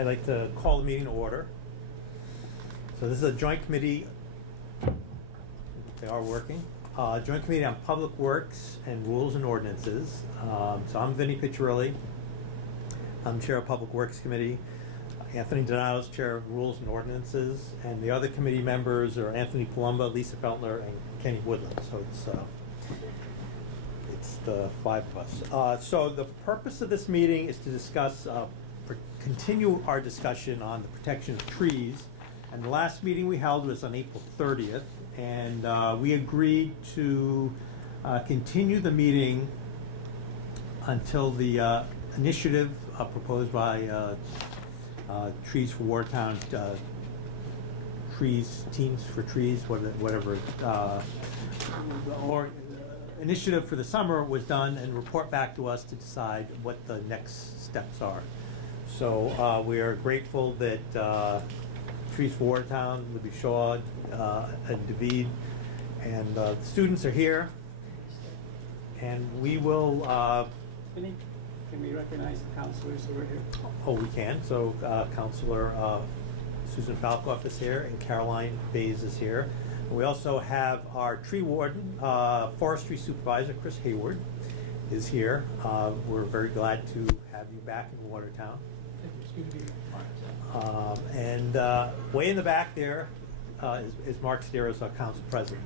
I'd like to call the meeting to order. So this is a joint committee. They are working. Joint Committee on Public Works and Rules and Ordinances. So I'm Vinnie Piccirilli. I'm Chair of Public Works Committee. Anthony Donato's Chair of Rules and Ordinances. And the other committee members are Anthony Palumba, Lisa Feltner, and Kenny Woodland. So it's the five of us. So the purpose of this meeting is to discuss, continue our discussion on the protection of trees. And the last meeting we held was on April 30th. And we agreed to continue the meeting until the initiative proposed by Trees for Watertown, Teams for Trees, whatever, or initiative for the summer was done, and report back to us to decide what the next steps are. So we are grateful that Trees for Watertown, Libby Shaw, and David, and the students are here, and we will. Vinnie, can we recognize the counselors who are here? Oh, we can. So Counselor Susan Falcoff is here, and Caroline Bays is here. And we also have our tree warden, forestry supervisor Chris Hayward is here. We're very glad to have you back in Watertown. It's good to be here. And way in the back there is Mark Steros, our council president.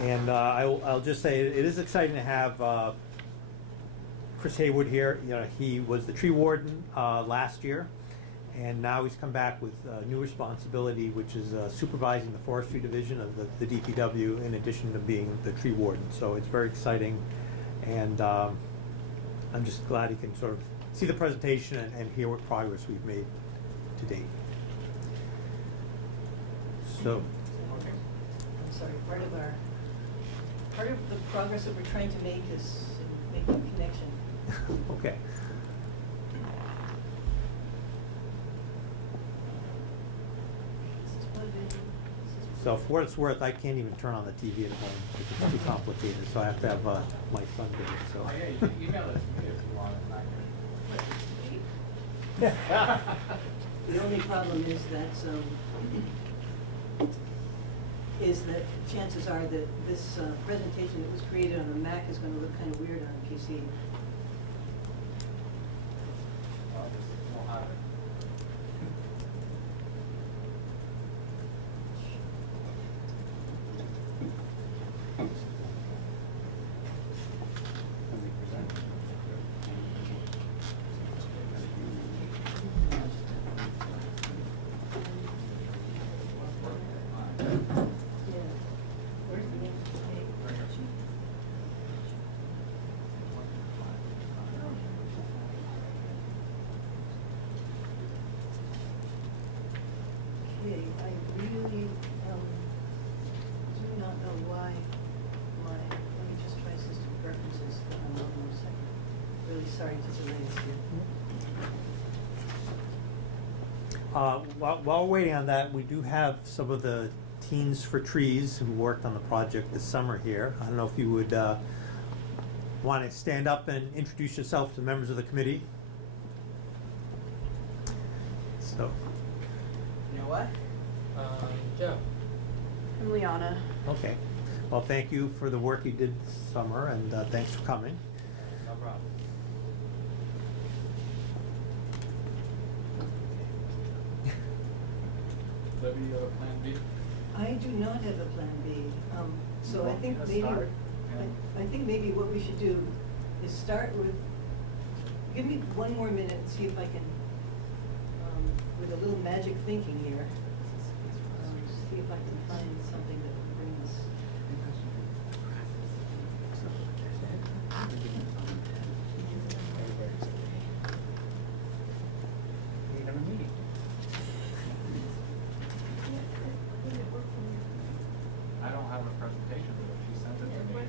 And I'll just say it is exciting to have Chris Hayward here. You know, he was the tree warden last year, and now he's come back with a new responsibility, which is supervising the forestry division of the DPW, in addition to being the tree warden. So it's very exciting, and I'm just glad he can sort of see the presentation and hear what progress we've made to date. So, I'm sorry, part of the progress that we're trying to make is making a connection. okay. This is plugged in. This is- So for what it's worth, I can't even turn on the TV at home because it's too complicated. So I have to have my son do it. So. Oh, yeah, you can email it to me if you want. The only problem is that chances are that this presentation that was created on a Mac is going to look kind of weird on a PC. We'll have it. Okay, I really do not know why let me just try system preferences. Hold on a second. Really sorry to delay us here. While we're waiting on that, we do have some of the Teens for Trees who worked on the project this summer here. I don't know if you would want to stand up and introduce yourself to the members of the committee. So, You know what? Joe. I'm Liana. okay. Well, thank you for the work you did this summer, and thanks for coming. No problem. Libby, you have a plan B? I do not have a plan B. So I think Let's maybe, start. I think maybe what we should do is start with, give me one more minute and see if I can, with a little magic thinking here, see if I can find something that will bring us. We have a meeting. I don't have a presentation, but if she sends it to me.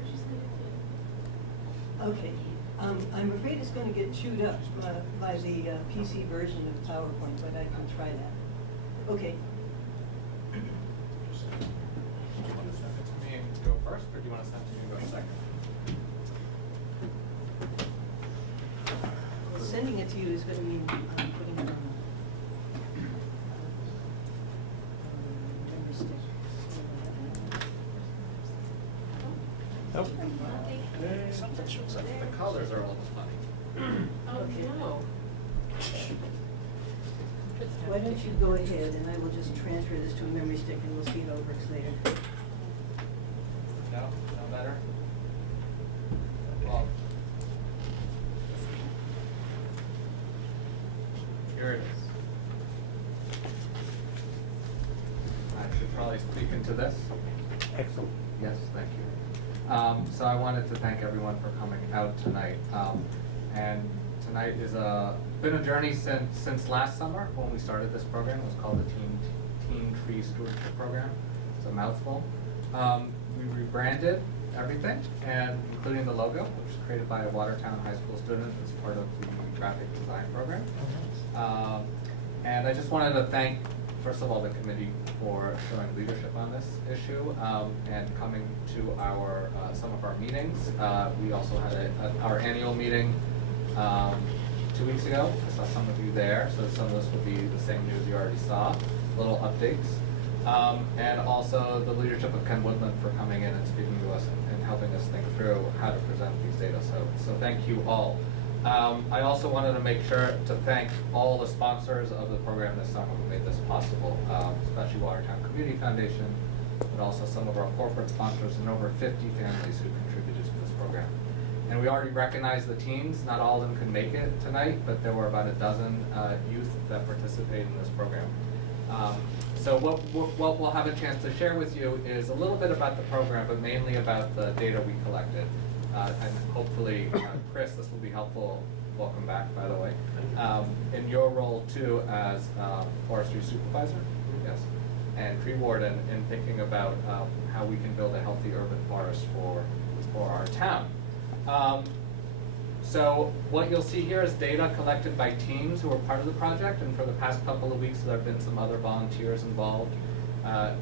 Okay, I'm afraid it's going to get chewed up by the PC version of PowerPoint, but I can try that. Okay. Do you want to send it to me and go first, or do you want to send it to me and go second? sending it to you is gonna mean putting it on a memory stick. Nope. Something shows up. The colors are a little funny. Oh, no. Why don't you go ahead and I will just transfer this to a memory stick and we'll see it over later. No? No better? Well, here it is. I should probably speak into this. Excellent. Yes, thank you. So I wanted to thank everyone for coming out tonight. And tonight is been a journey since last summer when we started this program. It was called the Teen Tree Stewardship Program. It's a mouthful. We rebranded everything, and including the logo, which was created by a Watertown High School student as part of the graphic design program. And I just wanted to thank, first of all, the committee for showing leadership on this issue and coming to our some of our meetings. We also had our annual meeting 2 weeks ago. I saw some of you there, so some of this will be the same news you already saw, little updates. And also the leadership of Ken Woodland for coming in and speaking to us and helping us think through how to present these data. So thank you all. I also wanted to make sure to thank all the sponsors of the program this summer who made this possible, especially Watertown Community Foundation, but also some of our corporate sponsors and over 50 families who contributed to this program. And we already recognize the teams. Not all of them could make it tonight, but there were about a dozen youth that participated in this program. So what we'll have a chance to share with you is a little bit about the program, but mainly about the data we collected. And hopefully, Chris, this will be helpful. Welcome back, by the way. In your role too as forestry supervisor, yes, and tree warden, in thinking about how we can build a healthy urban forest for our town. So what you'll see here is data collected by teams who are part of the project, and for the past couple of weeks there have been some other volunteers involved,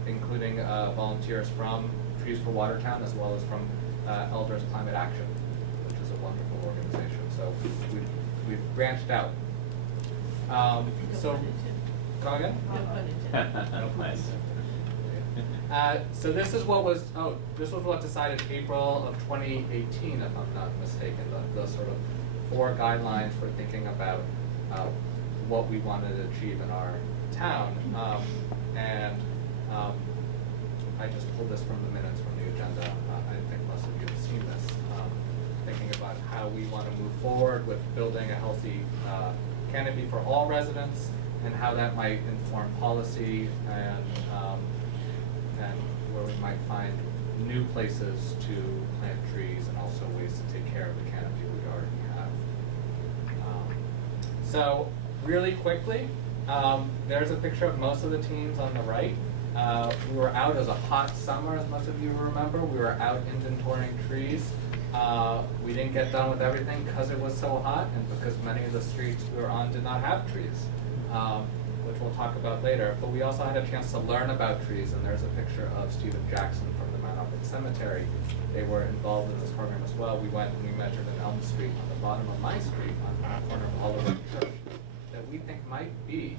including volunteers from Trees for Watertown as well as from Elders Climate Action, which is a wonderful organization. So we've branched out. So, come again? So this is what was decided April of 2018, if I'm not mistaken, the sort of 4 guidelines for thinking about what we wanted to achieve in our town. I just pulled this from the minutes from the agenda. I think most of you have seen this. Thinking about how we want to move forward with building a healthy canopy for all residents, and how that might inform policy and where we might find new places to plant trees, and also ways to take care of the canopy we already have. So really quickly, there's a picture of most of the teams on the right. We were out as a hot summer, as most of you remember. We were out inventorying trees. We didn't get done with everything because it was so hot, and because many of the streets we were on did not have trees, which we'll talk about later. But we also had a chance to learn about trees, and there's a picture of Stephen Jackson from the Mount Upton Cemetery. They were involved in this program as well. We went and we measured an elm street on the bottom of my street, on the corner of Oliver Church, that we think might be,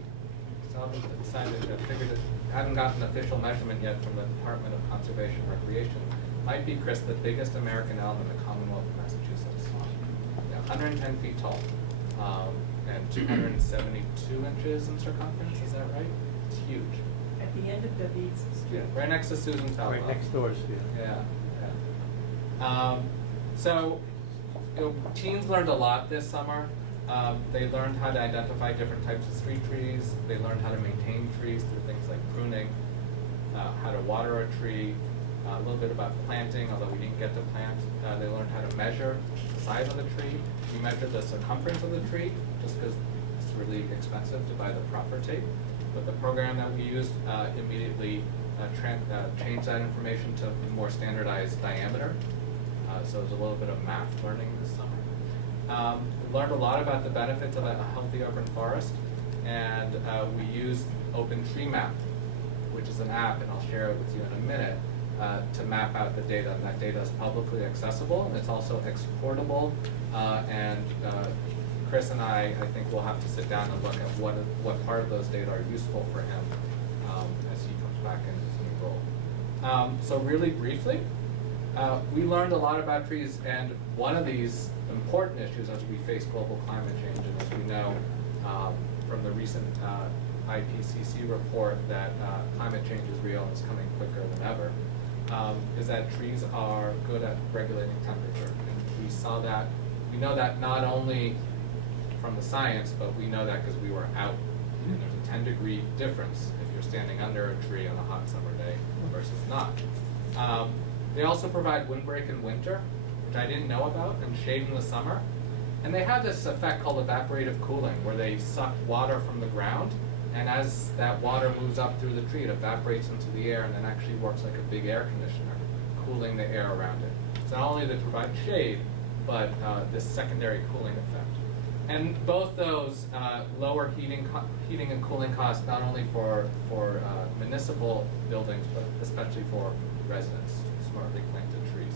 some decided, figured it, haven't gotten an official measurement yet from the Department of Conservation and Recreation, might be, Chris, the biggest American elm in the Commonwealth of Massachusetts. Yeah, 110 feet tall, and 272 inches in circumference, is that right? It's huge. At the end of the Beats Street. Yeah, right next to Susan's house. Right next door, Yeah, yeah. So, teens learned a lot this summer. They learned how to identify different types of street trees. They learned how to maintain trees through things like pruning, how to water a tree, a little bit about planting, although we didn't get to plant. They learned how to measure the size of the tree. We measured the circumference of the tree, just because it's really expensive to buy the proper tape. But the program that we used immediately changed that information to a more standardized diameter. So there's a little bit of math learning this summer. We learned a lot about the benefits of a healthy urban forest, and we used Open Tree Map, which is an app, and I'll share it with you in a minute, to map out the data. And that data is publicly accessible, and it's also exportable and Chris and I think we'll have to sit down and look at what part of those data are useful for him as he comes back in his new role. So really briefly, we learned a lot about trees, and one of these important issues as we face global climate change, and as we know from the recent IPCC report that climate change is real and is coming quicker than ever, is that trees are good at regulating temperature. And we saw that, we know that not only from the science, but we know that because we were out. And there's a 10-degree difference if you're standing under a tree on a hot summer day versus not. They also provide windbreak in winter, which I didn't know about, and shade in the summer. And they have this effect called evaporative cooling, where they suck water from the ground, and as that water moves up through the tree, it evaporates into the air and then actually works like a big air conditioner, cooling the air around it. So not only do they provide shade, but this secondary cooling effect. And both those lower heating and cooling costs, not only for municipal buildings, but especially for residents, smartly planted trees.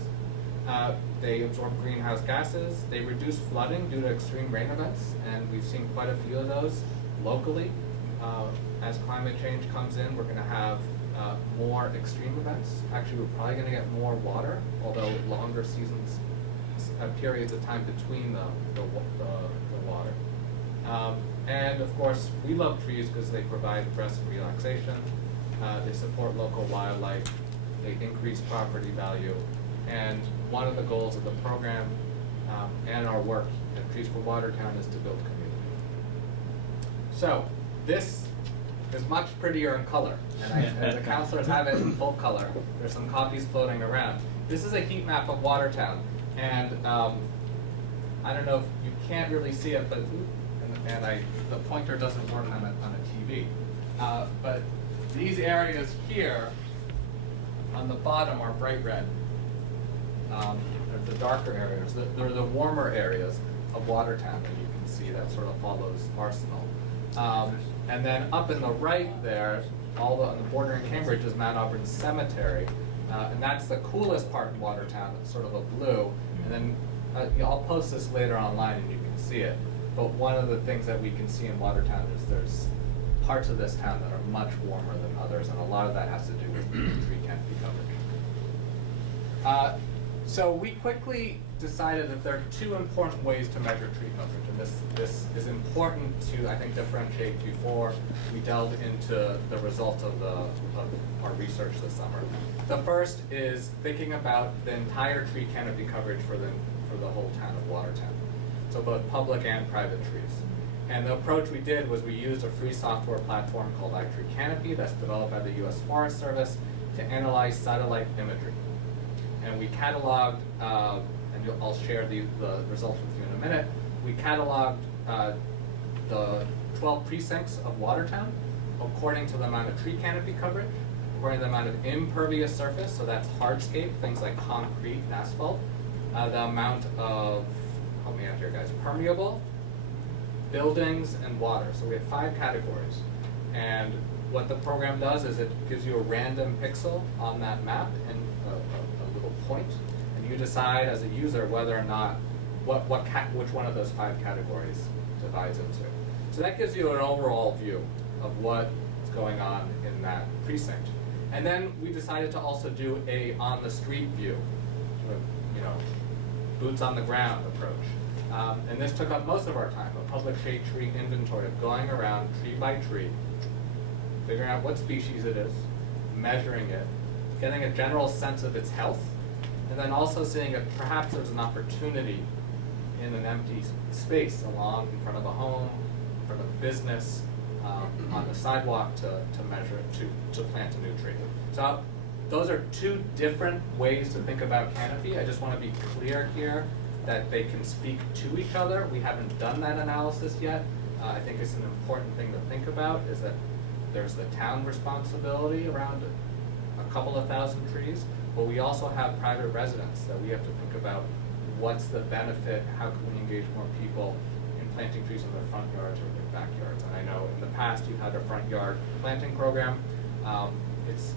They absorb greenhouse gases. They reduce flooding due to extreme rain events, and we've seen quite a few of those locally. As climate change comes in, we're going to have more extreme events. Actually, we're probably going to get more water, although longer seasons, periods of time between the water. And of course, we love trees because they provide rest and relaxation. They support local wildlife. They increase property value. And one of the goals of the program and our work at Trees for Watertown is to build community. So this is much prettier in color, and the counselors have it in full color. There's some copies floating around. This is a heat map of Watertown, and I don't know if you can't really see it, but the pointer doesn't work on a TV. But these areas here on the bottom are bright red. They're the darker areas. They're the warmer areas of Watertown, and you can see that sort of follows Arsenal. And then up in the right there, on the border in Cambridge is Mount Auburn Cemetery, and that's the coolest part in Watertown. It's sort of a blue, and then I'll post this later online and you can see it. But one of the things that we can see in Watertown is there's parts of this town that are much warmer than others, and a lot of that has to do with tree canopy coverage. So we quickly decided that there are two important ways to measure tree coverage, and this is important to, I think, differentiate before we delve into the results of our research this summer. The first is thinking about the entire tree canopy coverage for the whole town of Watertown, so both public and private trees. And the approach we did was we used a free software platform called iTree Canopy that's developed by the U.S. Forest Service to analyze satellite imagery. And we cataloged, and I'll share the results with you in a minute, we cataloged the 12 precincts of Watertown according to the amount of tree canopy coverage, according to the amount of impervious surface, so that's hardscape, things like concrete and asphalt, the amount of, help me out here guys, permeable, buildings, and water. So we have 5 categories. And what the program does is it gives you a random pixel on that map and a little point, and you decide as a user whether or not which one of those 5 categories divides into. So that gives you an overall view of what's going on in that precinct. And then we decided to also do a on the street view, sort of, boots on the ground approach. And this took up most of our time, a public shade tree inventory of going around tree by tree, figuring out what species it is, measuring it, getting a general sense of its health, and then also seeing if perhaps there's an opportunity in an empty space along in front of a home, in front of a business, on the sidewalk to measure it, to plant a new tree. So those are 2 different ways to think about canopy. I just want to be clear here that they can speak to each other. We haven't done that analysis yet. I think it's an important thing to think about is that there's the town responsibility around a couple of thousand trees, but we also have private residents that we have to think about what's the benefit, how can we engage more people in planting trees in their front yards or their backyards. And I know in the past you've had a front yard planting program.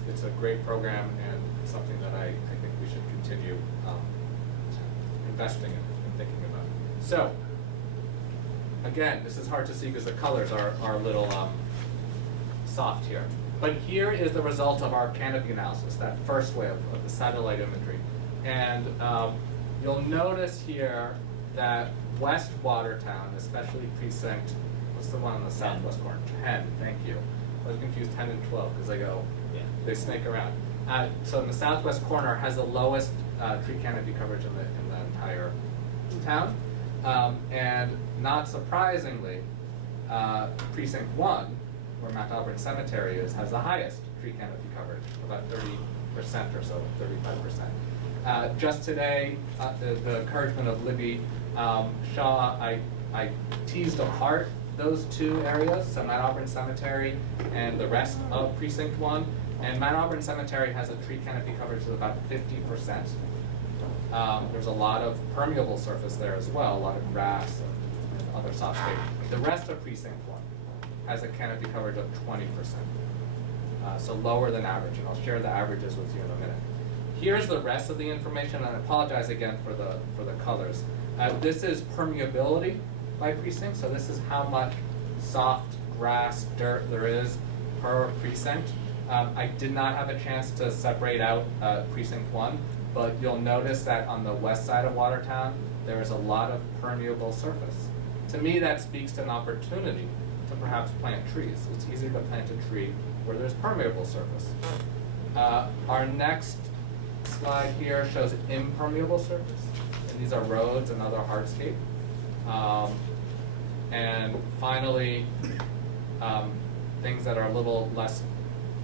It's a great program and something that I think we should continue investing in and thinking about. So again, this is hard to see because the colors are a little soft here. But here is the result of our canopy analysis, that first way of the satellite imagery. And you'll notice here that West Watertown, especially precinct, what's the one on the southwest corner? 10, thank you. I was confused 10 and 12 because they snake around. So in the southwest corner has the lowest tree canopy coverage in the entire town. And not surprisingly, precinct 1, where Mount Auburn Cemetery is, has the highest tree canopy coverage, about 30% or so, 35%. Just today, the encouragement of Libby Shaw, I teased apart those two areas, so Mount Auburn Cemetery and the rest of Precinct 1. And Mount Auburn Cemetery has a tree canopy coverage of about 50%. There's a lot of permeable surface there as well, a lot of grass and other soft shade. The rest of Precinct 1 has a canopy coverage of 20%, so lower than average, and I'll share the averages with you in a minute. Here's the rest of the information, and I apologize again for the colors. This is permeability by precinct, so this is how much soft grass, dirt there is per precinct. I did not have a chance to separate out precinct 1, but you'll notice that on the west side of Watertown, there is a lot of permeable surface. To me, that speaks to an opportunity to perhaps plant trees. It's easier to plant a tree where there's permeable surface. Our next slide here shows impermeable surface, and these are roads and other hardscape. And finally, things that are a little less,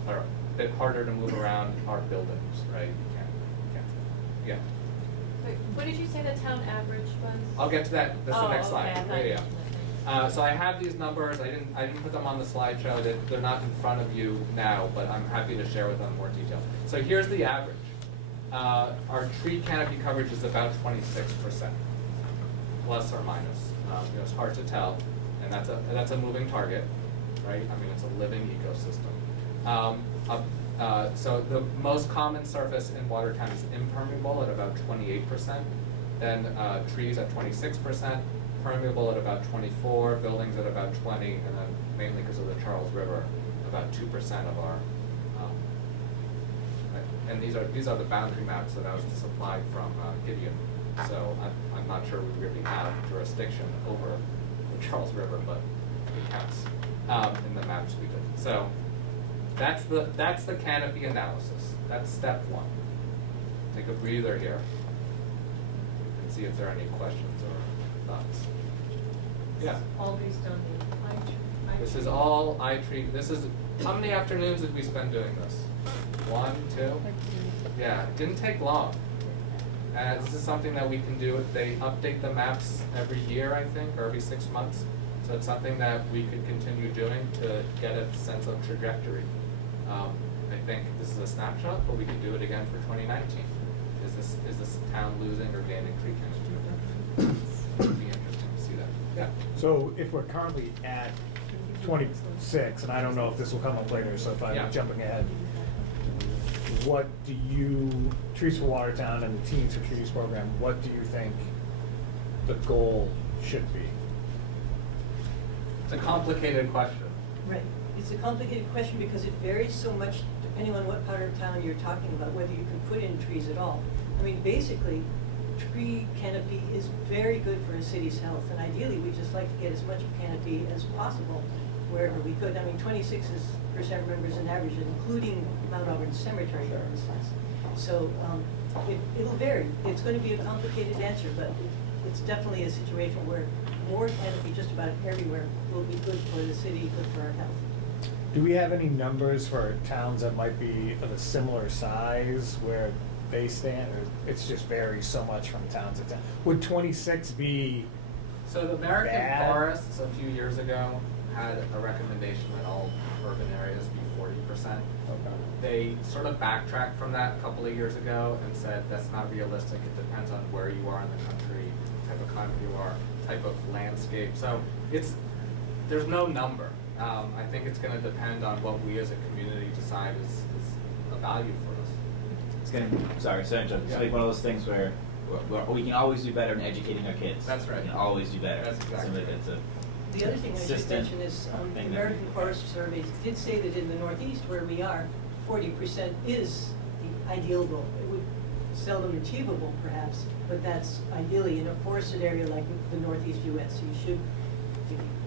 or a bit harder to move around are buildings, right? Yeah. Wait, what did you say the town average was? I'll get to that. That's the next slide. Okay, I thought you mentioned that. So I have these numbers. I didn't put them on the slideshow. They're not in front of you now, but I'm happy to share with them in more detail. So here's the average. Our tree canopy coverage is about 26%, plus or minus. It's hard to tell, and that's a moving target, right? I mean, it's a living ecosystem. So the most common surface in Watertown is impermeable at about 28%, then trees at 26%, permeable at about 24%, buildings at about 20%, and then mainly because of the Charles River, about 2% of our. And these are the boundary maps that I was supplied from Gideon. So I'm not sure we really have jurisdiction over the Charles River, but it counts in the maps we did. So that's the canopy analysis. That's step 1. Take a breather here and see if there are any questions or thoughts. Yeah. All based on the I This is all iTree. This is, how many afternoons did we spend doing this? 1, 2? Yeah, it didn't take long. This is something that we can do. They update the maps every year, I think, or every 6 months. So it's something that we could continue doing to get a sense of trajectory. I think this is a snapshot, but we could do it again for 2019. Is this town losing or gaining tree canopy? It would be interesting to see that. Yeah. So if we're currently at 26, and I don't know if this will come up later, so if I'm jumping ahead, what do you, Trees for Watertown and the Teens for Trees program, what do you think the goal should be? It's a complicated question. Right. It's a complicated question because it varies so much depending on what part of town you're talking about, whether you can put in trees at all. I mean, basically, tree canopy is very good for a city's health, and ideally, we just like to get as much canopy as possible wherever we could. I mean, 26% members in average, including Mount Auburn Cemetery, for instance. So it'll vary. It's going to be a complicated answer, but it's definitely a situation where more canopy just about everywhere will be good for the city, good for our health. Do we have any numbers for towns that might be of a similar size where they stand, or it's just varies so much from town to town? Would 26 be So the American bad? Forests a few years ago had a recommendation that all urban areas be 40%. They sort of backtracked from that a couple of years ago and said that's not realistic. It depends on where you are in the country, type of climate you are, type of landscape. So there's no number. I think it's going to depend on what we as a community decide is a value for us. It's Yeah. like one of those things where we can always do better in educating our kids. That's right. We can always do better. That's exactly So right. it's a The other thing I should consistent mention is, the thing that American we- Forest Surveys did say that in the Northeast where we are, 40% is the ideal goal. It would seldom achievable perhaps, but that's ideally in a forested area like the Northeast US. You should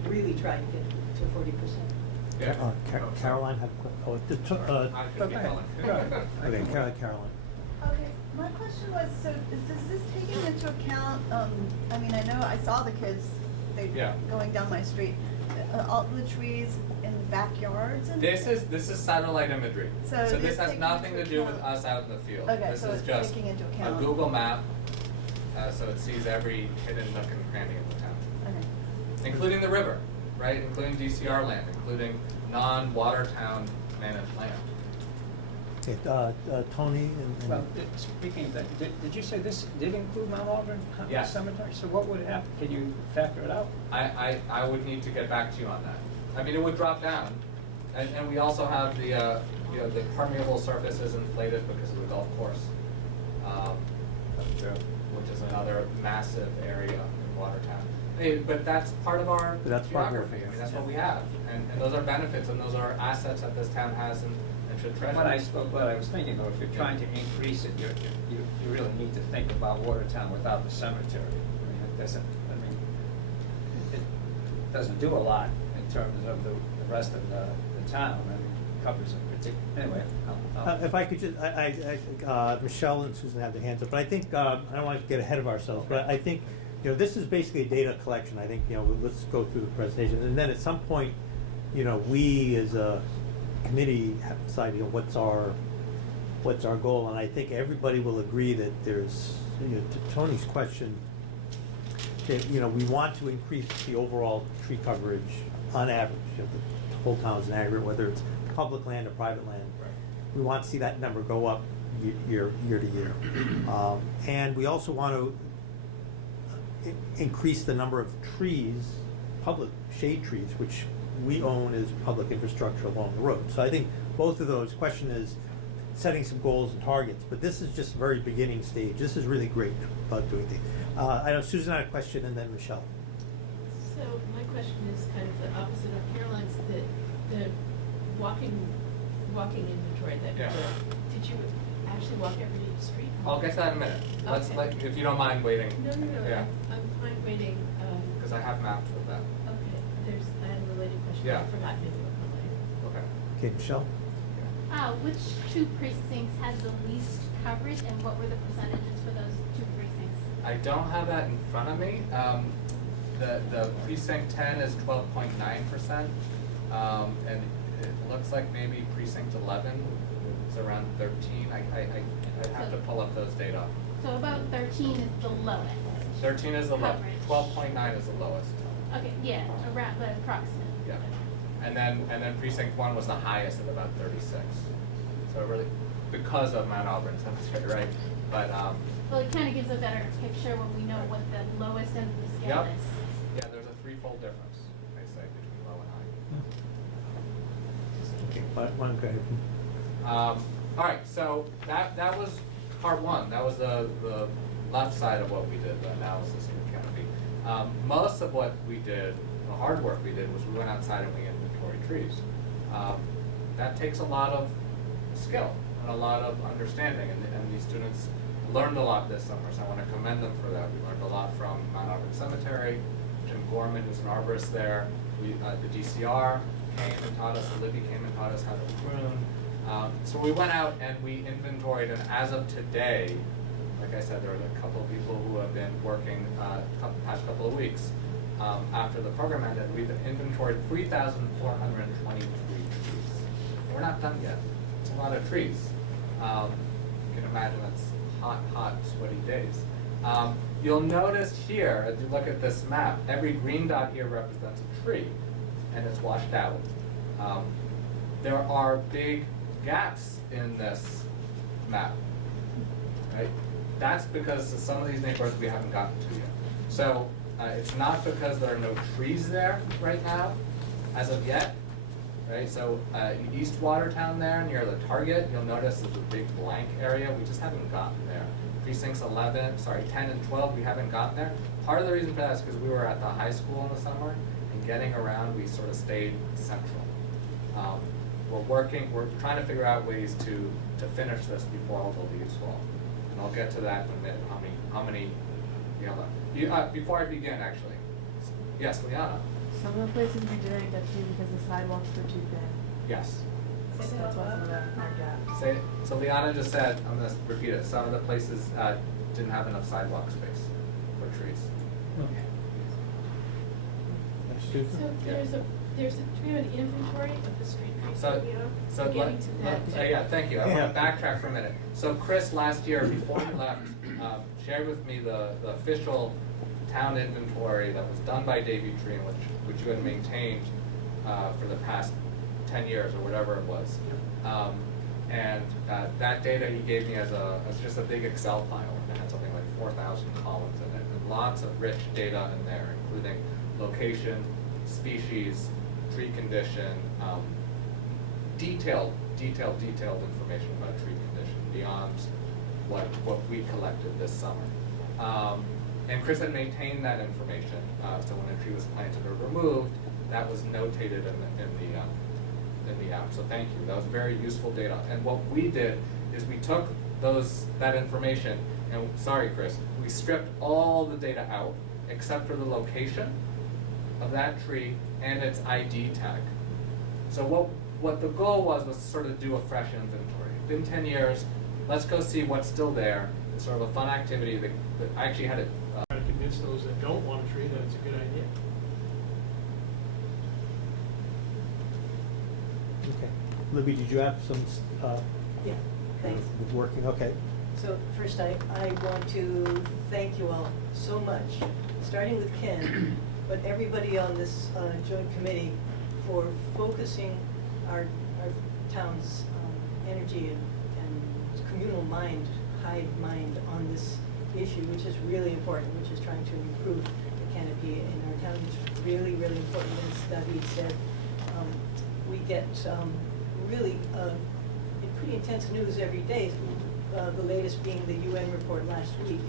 really try to get to 40%. Yeah. Caroline had a quick, I can keep going. okay, Caroline. Okay, my question was, so does this take into account, I mean, I know I saw the kids, Yeah. going down my street, all the trees in the backyards and. This is satellite imagery. So this this has takes nothing to into do with account- us out in the field. Okay, This so is it's just taking into a account. Google map, so it sees every hidden nook and cranny in the town, Okay. including the river, right? Including DCR land, including non-Watertown managed land. Okay, Tony and. Well, speaking of that, did you say this did include Mount Auburn Yes. Cemetery? So what would happen? Can you factor it out? I would need to get back to you on that. I mean, it would drop down, and we also have the, the permeable surface is inflated because of the golf course, which is another massive area in Watertown. Hey, but that's part of our But that's part of geography. it, I mean, that's yeah. what we have, and those are benefits, and those are assets that this town has and should treasure. What I was thinking though, if you're trying to increase it, you really need to think about Watertown without the cemetery. I mean, it doesn't do a lot in terms of the rest of the town. I mean, it covers a particular, anyway. If I could just, Michelle and Susan have their hands up, but I think, I don't want to get ahead of ourselves, but I think, this is basically a data collection. I think, let's go through the presentation, and then at some point, we as a committee have to decide, what's our goal, and I think everybody will agree that there's, to Tony's question, that, we want to increase the overall tree coverage on average, the whole town's in aggregate, whether it's public land or private land. Right. We want to see that number go up year to year. And we also want to increase the number of trees, public shade trees, which we own as public infrastructure along the road. So I think both of those, question is setting some goals and targets, but this is just very beginning stage. This is really great about doing things. I know Susan had a question and then Michelle. So my question is kind of the opposite of Caroline's, the walking inventory that you Yeah. did you actually walk every day to the street? I'll get to that in a minute. Let's, Okay. if you don't mind waiting. No, Yeah. I'm fine waiting, Because I have maps with that. okay, I had a related question, Yeah. I forgot maybe what Okay. Okay, Michelle? Which two precincts had the least coverage, and what were the percentages for those two precincts? I don't have that in front of me. The precinct 10 is 12.9%, and it looks like maybe precinct 11 is around 13. I'd have to pull up those data. So about 13 is the lowest. 13 is the lowest. Coverage. 12.9 is the lowest. Okay, yeah, around the approximate. Yeah. And then precinct 1 was the highest at about 36. So really, because of Mount Auburn Cemetery, right? But Well, it kind of gives a better picture when we know what the lowest end of the scale Yep. is. yeah, there's a threefold difference, they say, between low and high. Okay, why don't go ahead. All right, so that was part one. That was the left side of what we did, the analysis of the canopy. Most of what we did, the hard work we did, was we went outside and we inventoried trees. That takes a lot of skill and a lot of understanding, and these students learned a lot this summer, so I want to commend them for that. We learned a lot from Mount Auburn Cemetery, Jim Gorman, who's an arborist there, the DCR came and taught us, Libby came and taught us how to prune. So we went out and we inventoried, and as of today, like I said, there are a couple of people who have been working past couple of weeks after the program ended. We've inventoried 3,423 trees. We're not done yet. It's a lot of trees. You can imagine that's hot, sweaty days. You'll notice here, as you look at this map, every green dot here represents a tree, and it's washed out. There are big gaps in this map, right? That's because some of these neighborhoods we haven't gotten to yet. So it's not because there are no trees there right now, as of yet, right? So East Watertown there, near the Target, you'll notice there's a big blank area. We just haven't gotten there. precincts 10 and 12, we haven't gotten there. Part of the reason for that is because we were at the high school in the summer, and getting around, we sort of stayed central. We're trying to figure out ways to finish this before all the leaves fall. And I'll get to that in a minute, how many you have left. Before I begin, actually. Yes, Liana? Some of the places we didn't get to because the sidewalks were too thin. Yes. That's why some of them are gaps. Say, so Liana just said, I'm gonna repeat it, some of the places didn't have enough sidewalk space for trees. Susan? So do we have an inventory of the street trees So, that we have? so We're getting to that. yeah, thank you. I Yeah. want to backtrack for a minute. So Chris, last year, before he left, shared with me the official town inventory that was done by Davy Tree, and which you had maintained for the past 10 years or whatever it was. And that data he gave me as just a big Excel file, and it had something like 4,000 columns in it, and lots of rich data in there, including location, species, tree condition, detailed information about tree condition beyond what we collected this summer. And Chris had maintained that information, so when a tree was planted or removed, that was notated in the app. So thank you. That was very useful data. And what we did is we took that information, and sorry, Chris, we stripped all the data out except for the location of that tree and its ID tag. So what the goal was to sort of do a fresh inventory. It's been 10 years. Let's go see what's still there. It's sort of a fun activity that I actually had it. Try to convince those that don't want a tree that it's a good idea. Okay. Libby, did you have some, Yeah, thanks. working, okay. So first, I want to thank you all so much, starting with Ken, but everybody on this joint committee for focusing our town's energy and communal hive mind on this issue, which is really important, which is trying to improve the canopy in our town. It's really, really important, as David said. We get really pretty intense news every day, the latest being the UN report last week.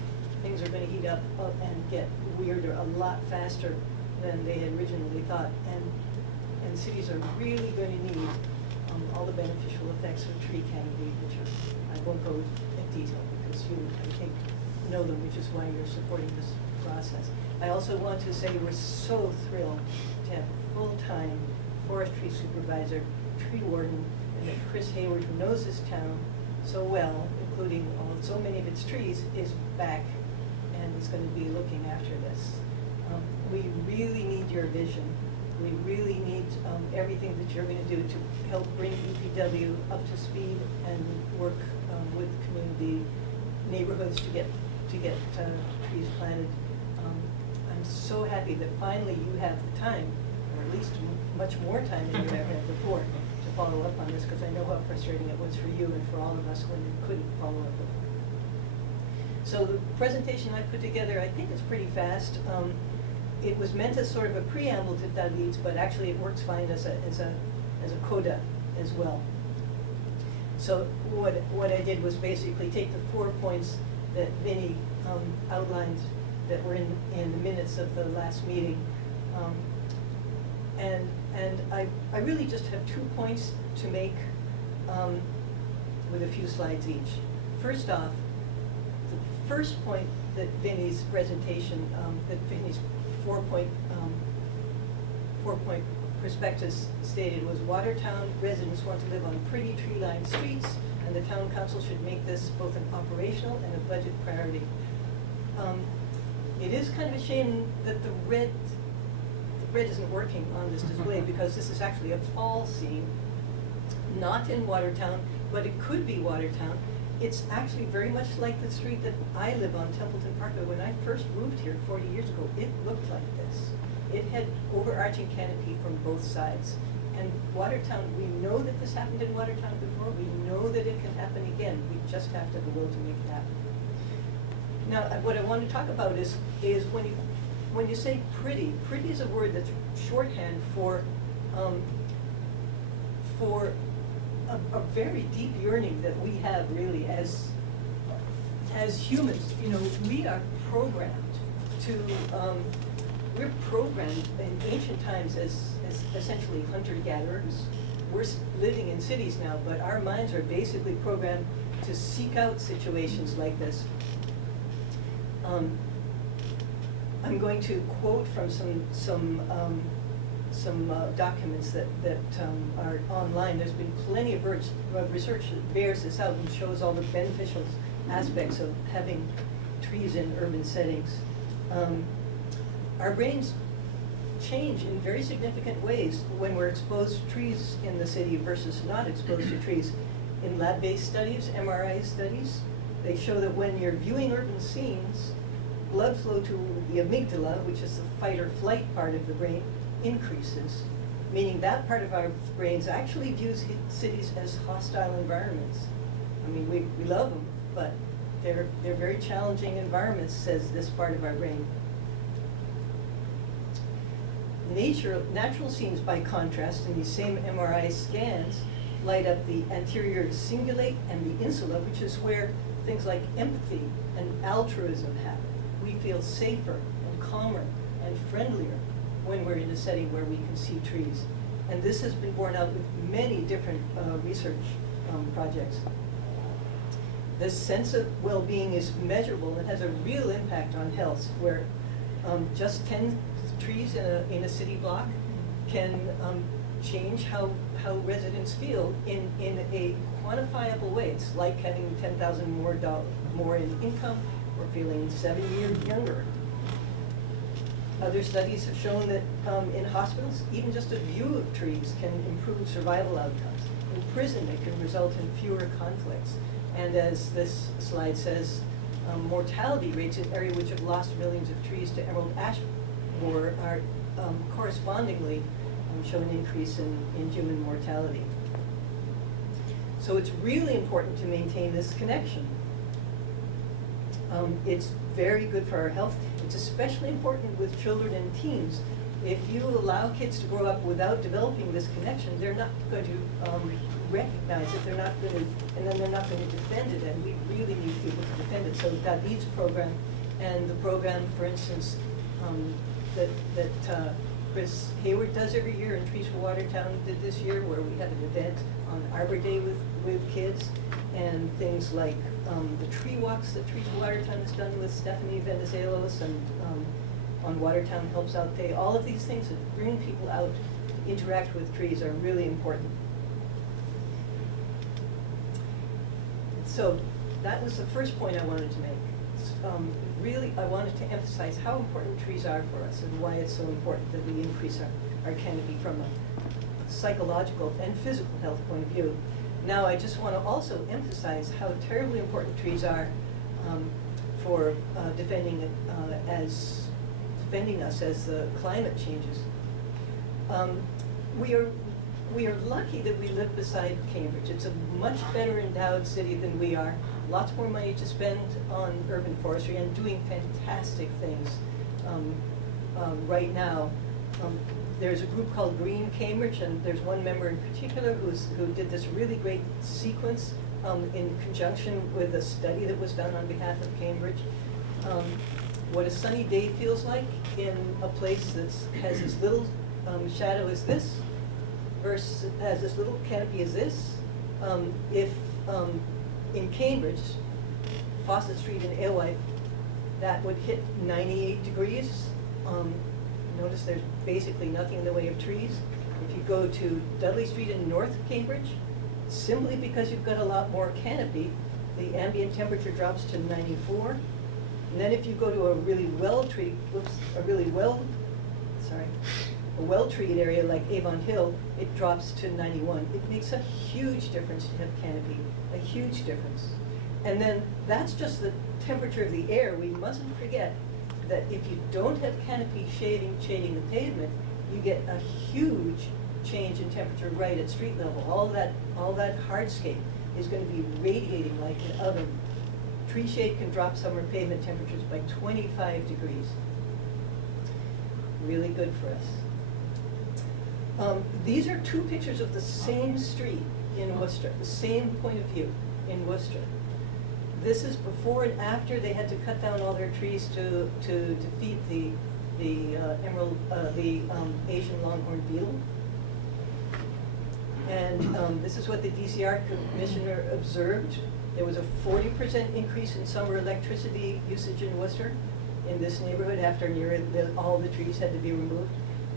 Things are going to heat up and get weirder a lot faster than they had originally thought. And cities are really going to need all the beneficial effects of tree canopy, which I won't go in detail because you, I think, know them, which is why you're supporting this process. I also want to say we're so thrilled to have a full-time forestry supervisor, tree warden, and that Chris Hayward, who knows this town so well, including so many of its trees, is back and is going to be looking after this. We really need your vision. We really need everything that you're going to do to help bring UPW up to speed and work with community neighborhoods to get trees planted. I'm so happy that finally you have the time, or at least much more time than you ever had before, to follow up on this, because I know how frustrating it was for you and for all of us when you couldn't follow up before. So the presentation I put together, I think it's pretty fast. It was meant as sort of a preamble to David's, but actually it works fine as a coda as well. So what I did was basically take the 4 points that Vinny outlined that were in the minutes of the last meeting. And I really just have 2 points to make with a few slides each. First off, the first point that Vinny's presentation, that Vinny's four-point prospectus stated was Watertown residents want to live on pretty tree-lined streets, and the town council should make this both an operational and a budget priority. It is kind of a shame that the red isn't working on this display because this is actually a fall scene, not in Watertown, but it could be Watertown. It's actually very much like the street that I live on, Templeton Parkway. When I first moved here 40 years ago, it looked like this. It had overarching canopy from both sides. And Watertown, we know that this happened in Watertown before. We know that it can happen again. We just have to have the will to make it happen. Now, what I want to talk about is when you say pretty is a word that's shorthand for a very deep yearning that we have really as as humans, you know, we are programmed to, we're programmed in ancient times as essentially hunter-gatherers. We're living in cities now, but our minds are basically programmed to seek out situations like this. I'm going to quote from some documents that are online. There's been plenty of research that bears this out and shows all the beneficial aspects of having trees in urban settings. Our brains change in very significant ways when we're exposed to trees in the city versus not exposed to trees. In lab-based studies, MRI studies, they show that when you're viewing urban scenes, blood flow to the amygdala, which is the fight or flight part of the brain, increases, meaning that part of our brains actually views cities as hostile environments. I mean, we love them, but they're very challenging environments, says this part of our brain. Natural scenes, by contrast, in these same MRI scans, light up the anterior cingulate and the insula, which is where things like empathy and altruism happen. We feel safer and calmer and friendlier when we're in a setting where we can see trees. And this has been borne out with many different research projects. This sense of well-being is measurable and has a real impact on health, where just 10 trees in a city block can change how residents feel in a quantifiable way. It's like having $10,000 more in income or feeling 7 years younger. Other studies have shown that in hospitals, even just a view of trees can improve survival outcomes. In prison, it can result in fewer conflicts. And as this slide says, mortality rates in areas which have lost millions of trees to emerald ash borer are correspondingly show an increase in human mortality. So it's really important to maintain this connection. It's very good for our health. It's especially important with children and teens. If you allow kids to grow up without developing this connection, they're not going to recognize it, and then they're not going to defend it, and we really need people to defend it. So that LEADS program, and the program, for instance, that Chris Hayward does every year, and Trees for Watertown did this year, where we had an event on Arbor Day with kids, and things like the tree walks that Trees for Watertown has done with Stephanie Venizelos, and on Watertown Helps Out Day. All of these things that bring people out to interact with trees are really important. So that was the first point I wanted to make. Really, I wanted to emphasize how important trees are for us and why it's so important that we increase our canopy from a psychological and physical health point of view. Now, I just want to also emphasize how terribly important trees are for defending us as the climate changes. We are lucky that we live beside Cambridge. It's a much better endowed city than we are. Lots more money to spend on urban forestry and doing fantastic things right now. There's a group called Green Cambridge, and there's one member in particular who did this really great sequence in conjunction with a study that was done on behalf of Cambridge. What a sunny day feels like in a place that has as little shadow as this, versus has as little canopy as this. If in Cambridge, Fawcett Street and Alewife, that would hit 98 degrees. Notice there's basically nothing in the way of trees. If you go to Dudley Street in North Cambridge, simply because you've got a lot more canopy, the ambient temperature drops to 94. And then if you go to a really well-treated area like Avon Hill, it drops to 91. It makes a huge difference to have canopy, a huge difference. And then that's just the temperature of the air. We mustn't forget that if you don't have canopy shading the pavement, you get a huge change in temperature right at street level. All that hardscape is going to be radiating like an oven. Tree shade can drop summer pavement temperatures by 25 degrees. Really good for us. These are two pictures of the same street in Worcester, the same point of view in Worcester. This is before and after they had to cut down all their trees to defeat the Asian longhorn beetle. And this is what the DCR commissioner observed. There was a 40% increase in summer electricity usage in Worcester in this neighborhood after all the trees had to be removed.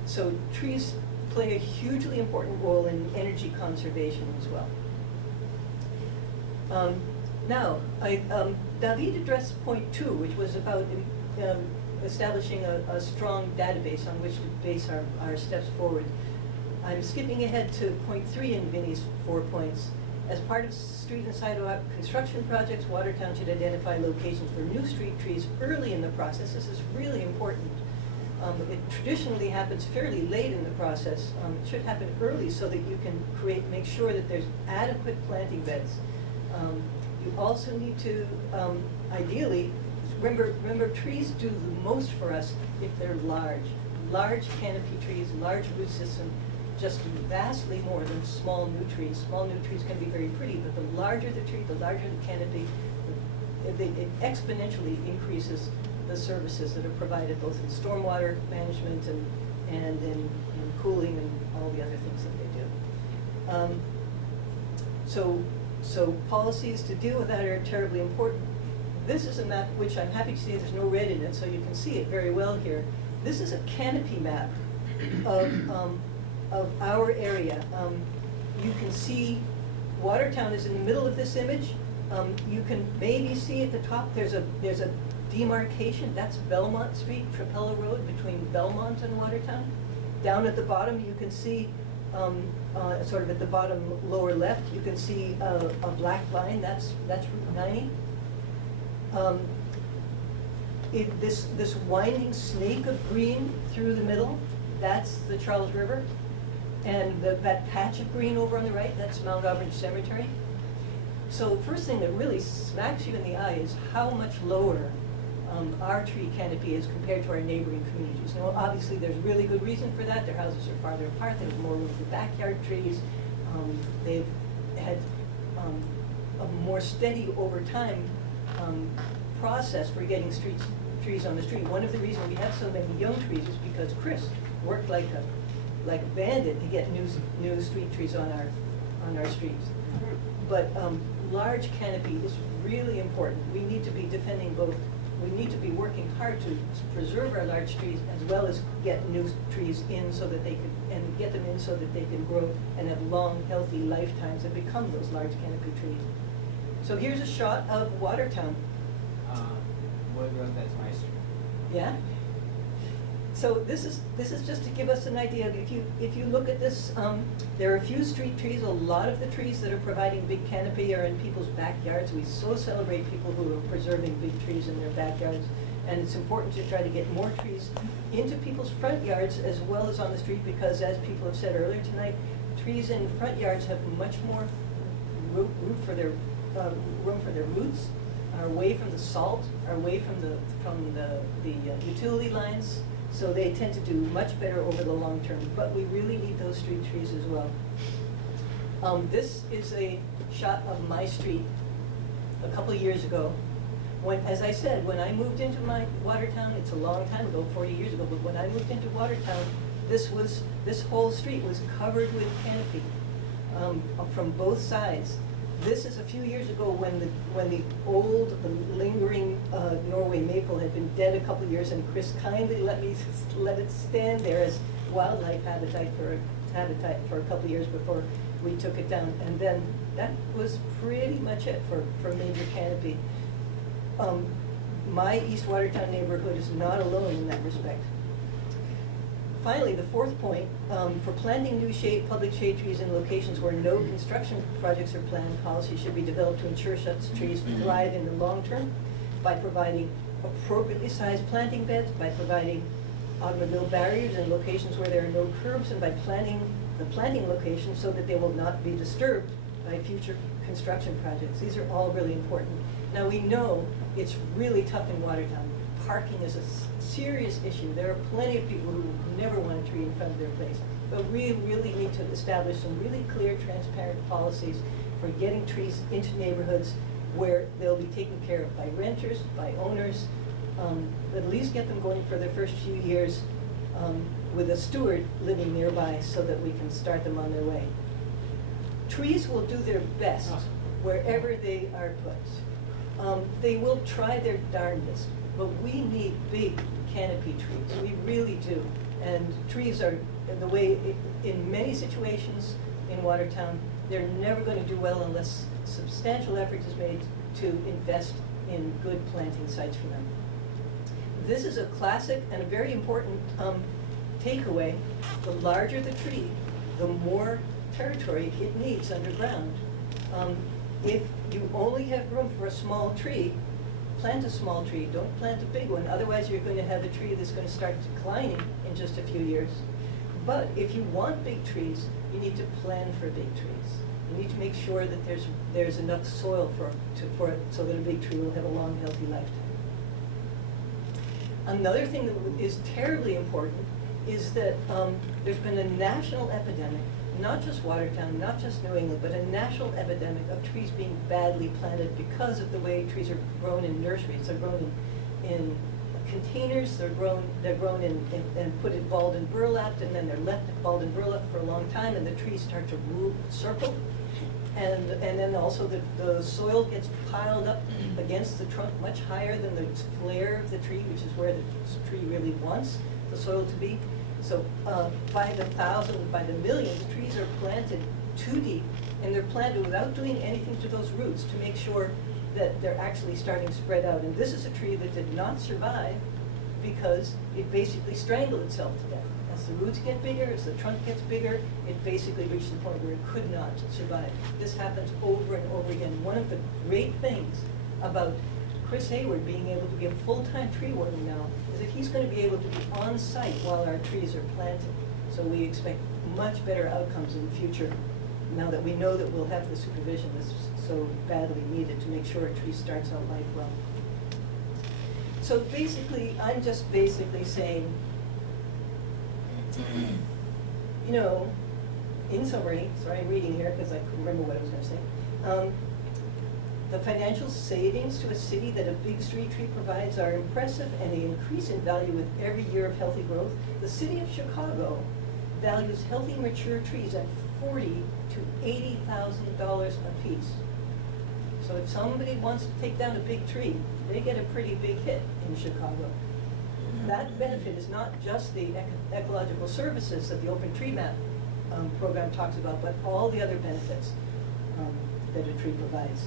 So trees play a hugely important role in energy conservation as well. Now, David addressed point 2, which was about establishing a strong database on which to base our steps forward. I'm skipping ahead to point 3 in Vinnie's 4 points. As part of street and sidewalk construction projects, Watertown should identify locations for new street trees early in the process. This is really important. It traditionally happens fairly late in the process. It should happen early so that you can make sure that there's adequate planting beds. You also need to, ideally, remember trees do the most for us if they're large. Large canopy trees, large root system, just do vastly more than small new trees. Small new trees can be very pretty, but the larger the tree, the larger the canopy, it exponentially increases the services that are provided both in stormwater management and in cooling and all the other things that they do. So policies to deal with that are terribly important. This is a map which I'm happy to see there's no red in it, so you can see it very well here. This is a canopy map of our area. You can see Watertown is in the middle of this image. You can maybe see at the top there's a demarcation. That's Belmont Street, Trapella Road, between Belmont and Watertown. Down at the bottom, you can see, sort of at the bottom lower left, you can see a black line. That's Route 90. This winding snake of green through the middle, that's the Charles River. And that patch of green over on the right, that's Mount Auburn Cemetery. So the first thing that really smacks you in the eye is how much lower our tree canopy is compared to our neighboring communities. Now, obviously, there's really good reason for that. Their houses are farther apart. They have more room for backyard trees. They've had a more steady over time process for getting trees on the street. One of the reasons we have so many young trees is because Chris worked like a bandit to get new street trees on our streets. But large canopy is really important. We need to be defending both. We need to be working hard to preserve our large trees as well as get new trees in so that they can, and get them in so that they can grow and have long, healthy lifetimes and become those large canopy trees. So here's a shot of Watertown. Wood Road, that's my street. Yeah. So this is just to give us an idea. If you look at this, there are a few street trees. A lot of the trees that are providing big canopy are in people's backyards. We so celebrate people who are preserving big trees in their backyards, and it's important to try to get more trees into people's front yards as well as on the street, because as people have said earlier tonight, trees in front yards have much more room for their roots, are away from the salt, are away from the utility lines. So they tend to do much better over the long term, but we really need those street trees as well. This is a shot of my street a couple of years ago. As I said, when I moved into my Watertown, it's a long time ago, 40 years ago, but when I moved into Watertown, this whole street was covered with canopy from both sides. This is a few years ago when the old, lingering Norway maple had been dead a couple of years, and Chris kindly let it stand there as wildlife habitat for a couple of years before we took it down. And then that was pretty much it for major canopy. My East Watertown neighborhood is not alone in that respect. Finally, the fourth point, for planting new public shade trees in locations where no construction projects are planned, policy should be developed to ensure such trees thrive in the long term by providing appropriately sized planting beds, by providing automobile barriers in locations where there are no curbs, and by planning the planting locations so that they will not be disturbed by future construction projects. These are all really important. Now, we know it's really tough in Watertown. Parking is a serious issue. There are plenty of people who never want a tree in front of their place. But we really need to establish some really clear, transparent policies for getting trees into neighborhoods where they'll be taken care of by renters, by owners, at least get them going for their first few years with a steward living nearby so that we can start them on their way. Trees will do their best wherever they are put. They will try their darndest, but we need big canopy trees. We really do. And trees are the way, in many situations in Watertown, they're never going to do well unless substantial effort is made to invest in good planting sites for them. This is a classic and a very important takeaway. The larger the tree, the more territory it needs underground. If you only have room for a small tree, plant a small tree, don't plant a big one, otherwise you're going to have a tree that's going to start declining in just a few years. But if you want big trees, you need to plan for big trees. You need to make sure that there's enough soil for it so that a big tree will have a long, healthy lifetime. Another thing that is terribly important is that there's been a national epidemic, not just Watertown, not just New England, but a national epidemic of trees being badly planted because of the way trees are grown in nurseries. They're grown in containers, they're grown in and put in balled and burlapped, and then they're left balled and burlapped for a long time, and the trees start to circle. And then also the soil gets piled up against the trunk much higher than the flare of the tree, which is where the tree really wants the soil to be. So by the thousands, by the millions, trees are planted too deep, and they're planted without doing anything to those roots to make sure that they're actually starting to spread out. And this is a tree that did not survive because it basically strangled itself to death. As the roots get bigger, as the trunk gets bigger, it basically reached the point where it could not survive. This happens over and over again. One of the great things about Chris Hayward being able to be a full-time tree warden now is that he's going to be able to be on site while our trees are planted. So we expect much better outcomes in the future now that we know that we'll have the supervision that's so badly needed to make sure a tree starts out life well. So basically, I'm just basically saying, you know, in summary, sorry, I'm reading here because I couldn't remember what I was going to say. The financial savings to a city that a big street tree provides are impressive, and they increase in value with every year of healthy growth. The city of Chicago values healthy, mature trees at $40,000 to $80,000 a piece. So if somebody wants to take down a big tree, they get a pretty big hit in Chicago. That benefit is not just the ecological services that the Open Tree Map program talks about, but all the other benefits that a tree provides.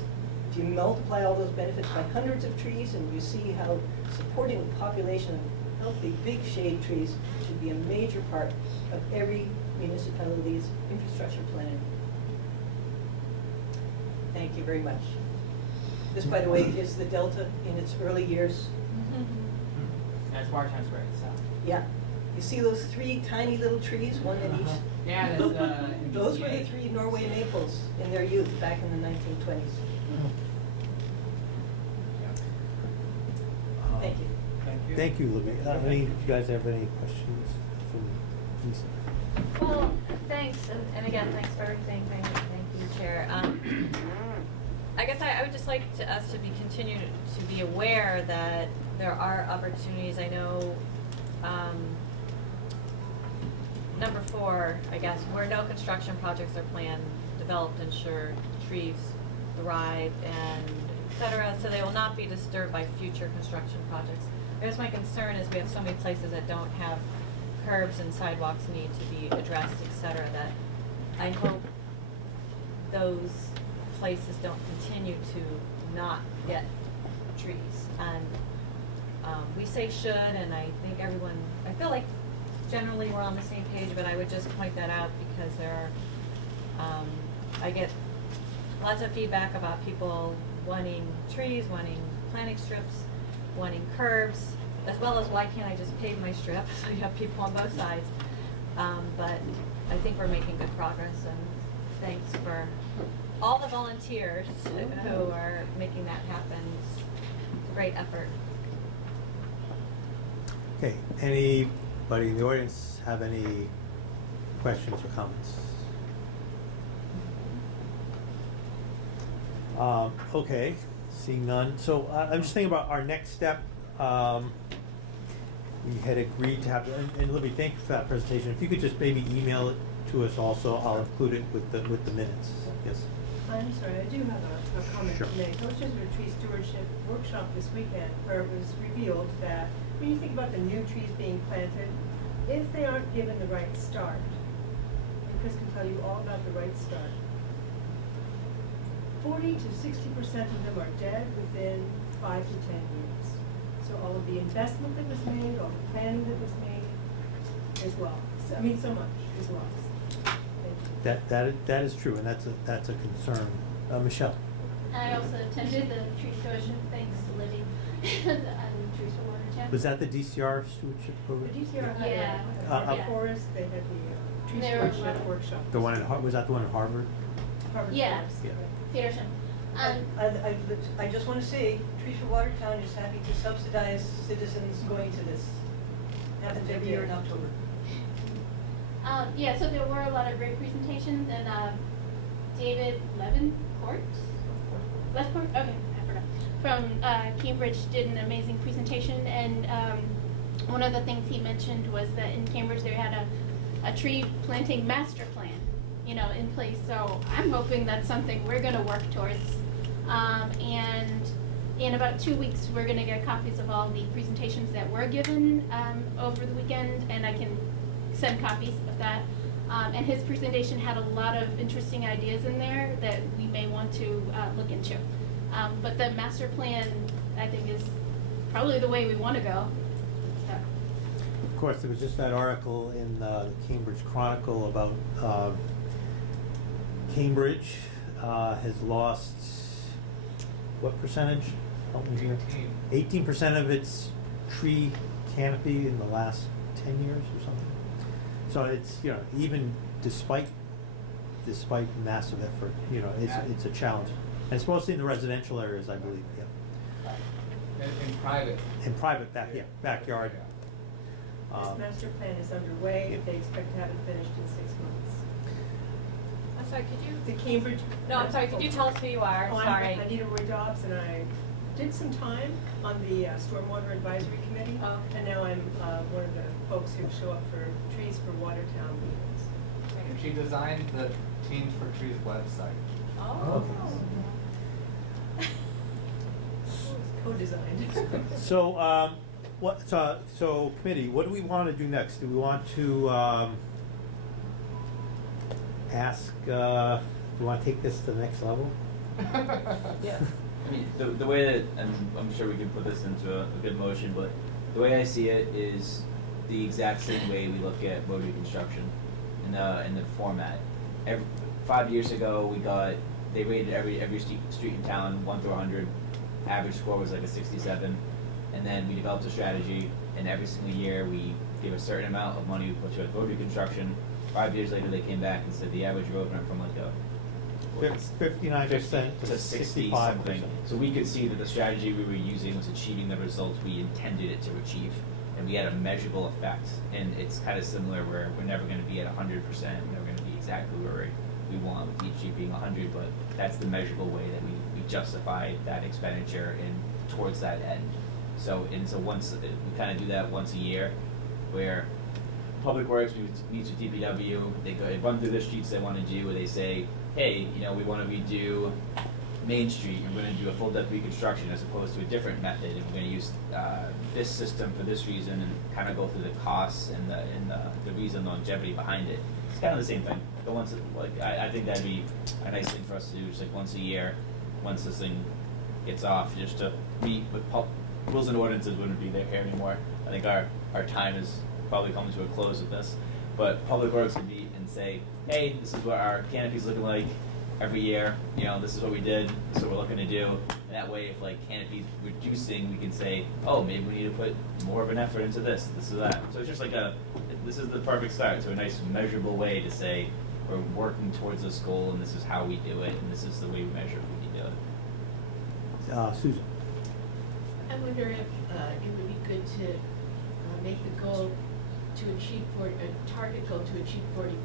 If you multiply all those benefits by hundreds of trees, and you see how supporting a population of healthy, big shade trees should be a major part of every municipality's infrastructure plan. Thank you very much. This, by the way, is the Delta in its early years. That's Watertown's great, so. Yeah. You see those three tiny little trees, one in each? Yeah, that's, in Those were the BTA. 3 Norway maples in their youth back in the 1920s. Thank you. Thank you, Libby. Do you guys have any questions from Lisa? Well, thanks, and again, thanks for everything. Thank you, Chair. I guess I would just like us to continue to be aware that there are opportunities. I know, number 4, I guess, where no construction projects are planned, developed, ensure trees thrive, and et cetera, so they will not be disturbed by future construction projects. I guess my concern is we have so many places that don't have curbs and sidewalks need to be addressed, et cetera, that I hope those places don't continue to not get trees. And we say should, and I think I feel like generally we're on the same page, but I would just point that out because there are, I get lots of feedback about people wanting trees, wanting planting strips, wanting curbs, as well as why can't I just pave my strip so you have people on both sides. But I think we're making good progress, and thanks for all the volunteers who are making that happen. It's a great effort. Okay, anybody in the audience have any questions or comments? Okay, Seeing none. So I'm just thinking about our next step. We had agreed to have, and Libby, thank you for that presentation. If you could just maybe email it to us also, I'll include it with the minutes. Yes. I'm sorry, I do have a comment Sure. to make. I was just at a tree stewardship workshop this weekend where it was revealed that when you think about the new trees being planted, if they aren't given the right start, and Chris can tell you all about the right start, 40 to 60% of them are dead within 5 to 10 years. So all of the investment that was made, all the planning that was made, as well. So, I mean, so much is lost. Thank you. That is true, and that's a concern. Michelle. I also attended the tree stewardship, thanks to Libby, and Trees for Watertown. Was that the DCR stewardship The program? DCR had Yeah. a Yeah. forest, they had the tree There were a lot stewardship of- workshop. The one in was that the one in Harvard? Harvard Yeah. Forest, Yeah. Peterson. I just want to say, Trees for Watertown is happy to subsidize citizens going to this. Happens every year in October. Yeah, so there were a lot of great presentations, and David Levenport? Lefport? Okay, I forgot. From Cambridge did an amazing presentation, and one of the things he mentioned was that in Cambridge they had a tree planting master plan, in place. So I'm hoping that's something we're going to work towards. And in about 2 weeks, we're going to get copies of all the presentations that were given over the weekend, and I can send copies of that. And his presentation had a lot of interesting ideas in there that we may want to look into. But the master plan, I think, is probably the way we want to go. So. Of course, there was just that article in the Cambridge Chronicle about Cambridge has lost what percentage? Help me here. 18% of its tree canopy in the last 10 years or something. So it's, even despite massive effort, it's a challenge. And it's mostly in the residential areas, I believe, yeah. In private. In private backyard. This master plan is underway, they expect to have it finished in 6 months. I'm sorry, could you? The Cambridge. No, I'm sorry, could you tell us who you are? Oh, Sorry. I'm Anita Roy Dobbs, and I did some time on the Stormwater Advisory Committee. Oh. And now I'm one of the folks who show up for Trees for Watertown meetings. And she designed the Teens for Trees website. Oh. Co-designed. So, so committee, what do we want to do next? Do we want to ask? Do we want to take this to the next level? Yeah. I mean, the way that, and I'm sure we can put this into a good motion, but the way I see it is the exact same way we look at road reconstruction in the format. 5 years ago, they rated every street in town 1 through 100. Average score was like a 67, and then we developed a strategy. And every single year, we gave a certain amount of money we put to road reconstruction. 5 years later, they came back and said the average road went from like a 59% to 60 65%. something. So we could see that the strategy we were using was achieving the results we intended it to achieve, and we had a measurable effect. And it's kind of similar where we're never going to be at 100%. We're never going to be exactly where we want with each year being 100, but that's the measurable way that we justify that expenditure in towards that end. So once we kind of do that once a year, where Public Works meets with DPW, they run through the streets they want to do, and they say, hey, we want to redo Main Street, and we're going to do a full depth reconstruction as opposed to a different method, and we're going to use this system for this reason, and kind of go through the costs and the reason, longevity behind it. It's kind of the same thing. But I think that'd be a nice thing for us to do, just like once a year, once this thing gets off, just to meet with rules and ordinances wouldn't be there here anymore. I think our time is probably coming to a close with this. But Public Works would meet and say, hey, this is what our canopy's looking like every year. This is what we did. This is what we're looking to do. And that way, if canopy's reducing, we can say, oh, maybe we need to put more of an effort into this or that. So it's just like this is the perfect start to a nice measurable way to say we're working towards this goal, and this is how we do it, and this is the way we measure if we do it. Susan. I wonder if it would be good to make the goal to achieve a target goal to achieve 40%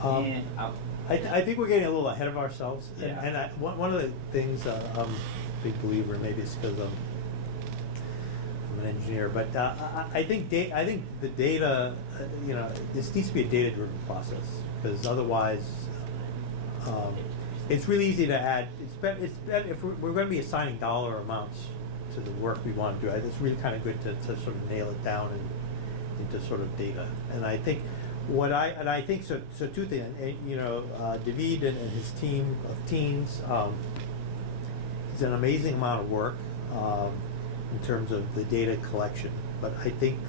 Yeah, I think we're getting a little ahead of ourselves, Yeah. and one of the things, I'm a big believer, and maybe it's because I'm an engineer, but I think the data, this needs to be a data-driven process, because otherwise, it's really easy to add, it's better if we're gonna be assigning dollar amounts to the work we want to do, it's really kind of good to sort of nail it down into sort of data. And I think I think so two things, David and his team of teens, it's an amazing amount of work in terms of the data collection. But I think,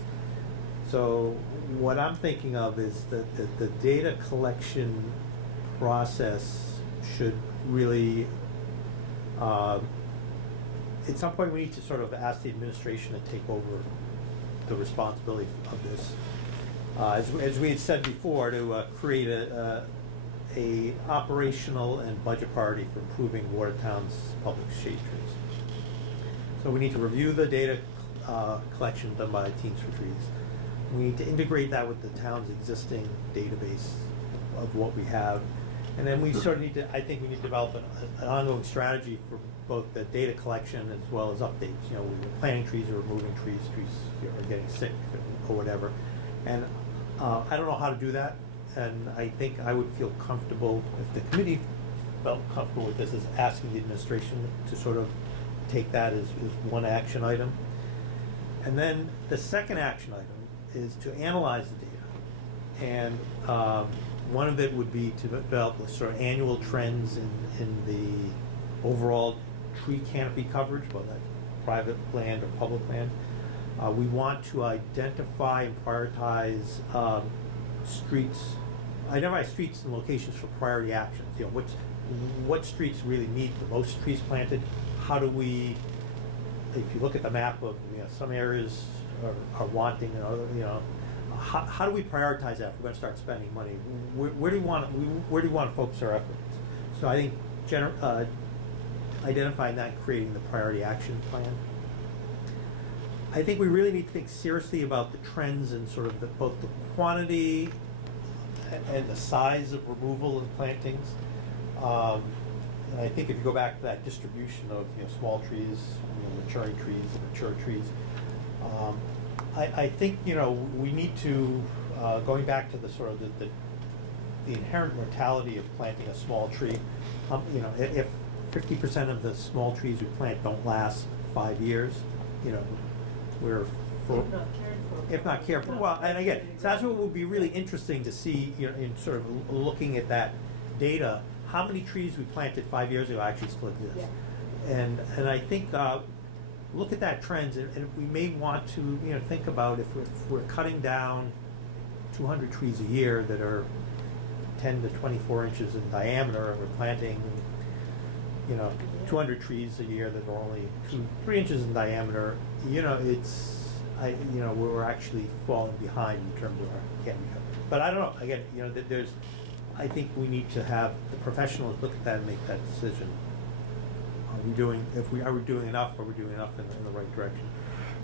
so what I'm thinking of is that the data collection process should really, at some point we need to sort of ask the administration to take over the responsibility of this. As we had said before, to create a operational and budget priority for improving Watertown's public shade trees. So we need to review the data collection done by Teens for Trees. We need to integrate that with the town's existing database of what we have. And then we sort of need to, I think we need to develop an ongoing strategy for both the data collection as well as updates. We're planting trees or removing trees are getting sick or whatever. And I don't know how to do that. And I think I would feel comfortable, if the committee felt comfortable with this, as asking the administration to sort of take that as one action item. And then the second action item is to analyze the data. And one of it would be to develop sort of annual trends in the overall tree canopy coverage, whether that's private land or public land. We want to identify and prioritize identify streets and locations for priority actions. What streets really need the most trees planted? How do we, if you look at the map of, some areas are wanting, and other, how do we prioritize that if we're going to start spending money? Where do you want to focus our efforts? So I think identifying that and creating the priority action plan. I think we really need to think seriously about the trends and sort of both the quantity and the size of removal and plantings. And I think if you go back to that distribution of small trees, maturing trees, mature trees, I think we need to going back to the sort of the inherent mortality of planting a small tree. If 50% of the small trees we plant don't last 5 years, we're if not cared for. Well, and again, so that's what would be really interesting to see, in sort of looking at that data, how many trees we planted 5 years ago actually still exist. Yeah. And I think look at that trend, and we may want to think about if we're cutting down 200 trees a year that are 10 to 24 inches in diameter, and we're planting 200 trees a year that are only 2-3 inches in diameter. We're actually falling behind in terms of our canopy coverage. But I don't know. Again, I think we need to have the professionals look at that and make that decision. Are we doing enough? Are we doing enough in the right direction?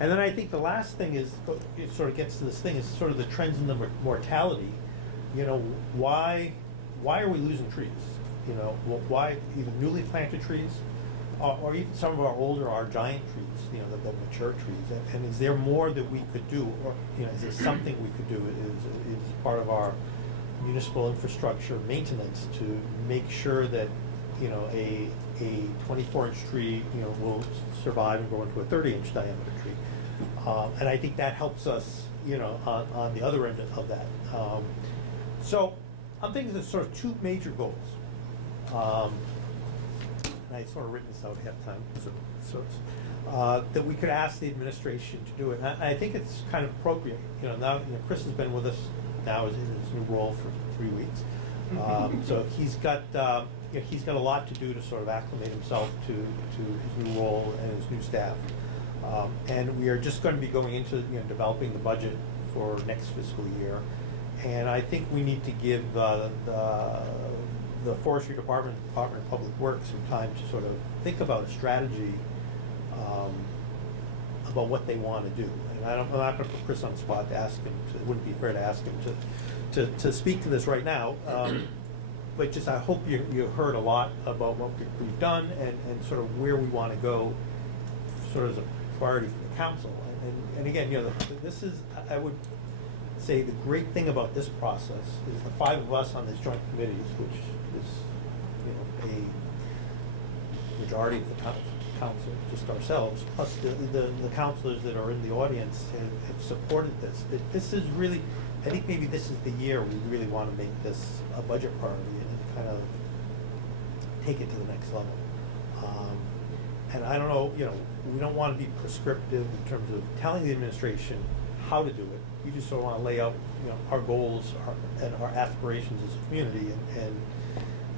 And then I think the last thing is, it sort of gets to this thing, is sort of the trends in the mortality. Why are we losing trees? Why even newly planted trees, or even some of our giant trees, the mature trees. And is there more that we could do, or is there something we could do? Is part of our municipal infrastructure maintenance to make sure that a 24-inch tree will survive and grow into a 30-inch diameter tree, and I think that helps us on the other end of that. So I'm thinking there's sort of two major goals. And I sort of written this out ahead of time, that we could ask the administration to do it. And I think it's kind of appropriate. Now Chris has been with us now in his new role for 3 weeks, so he's got a lot to do to sort of acclimate himself to his new role and his new staff. And we are just going to be going into developing the budget for next fiscal year. And I think we need to give the Forestry Department of Public Works some time to sort of think about a strategy about what they want to do. And I'm not going to put Chris on the spot to ask him. It wouldn't be fair to ask him to speak to this right now. but just I hope you heard a lot about what we've done and sort of where we want to go, sort of as a priority for the council. And again, this is, I would say the great thing about this process is the 5 of us on this joint committees, which is a majority of the council, just ourselves, plus the councilors that are in the audience have supported this. This is really, I think maybe this is the year we really want to make this a budget priority and kind of take it to the next level. And I don't know, we don't want to be prescriptive in terms of telling the administration how to do it. We just sort of want to lay out, our goals and our aspirations as a community and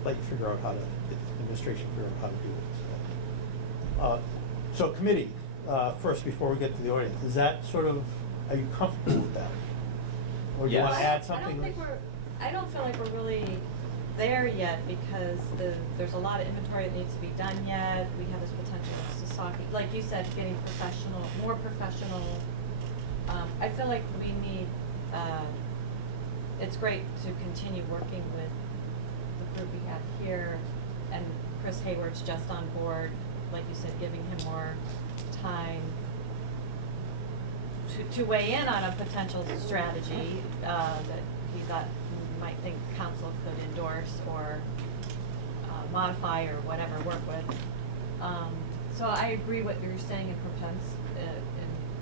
let you figure out the administration figure out how to do it. So committee, first, before we get to the audience, is that sort of, are you comfortable with that? Or do you want to add something? I don't feel like we're really there yet because there's a lot of inventory that needs to be done yet. We have this potential of Sasaki, like you said, getting more professional. I feel like we need, it's great to continue working with the group we have here, and Chris Hayward's just on board, like you said, giving him more time to weigh in on a potential strategy that he thought might think council could endorse or modify or whatever, work with. So I agree what you're saying in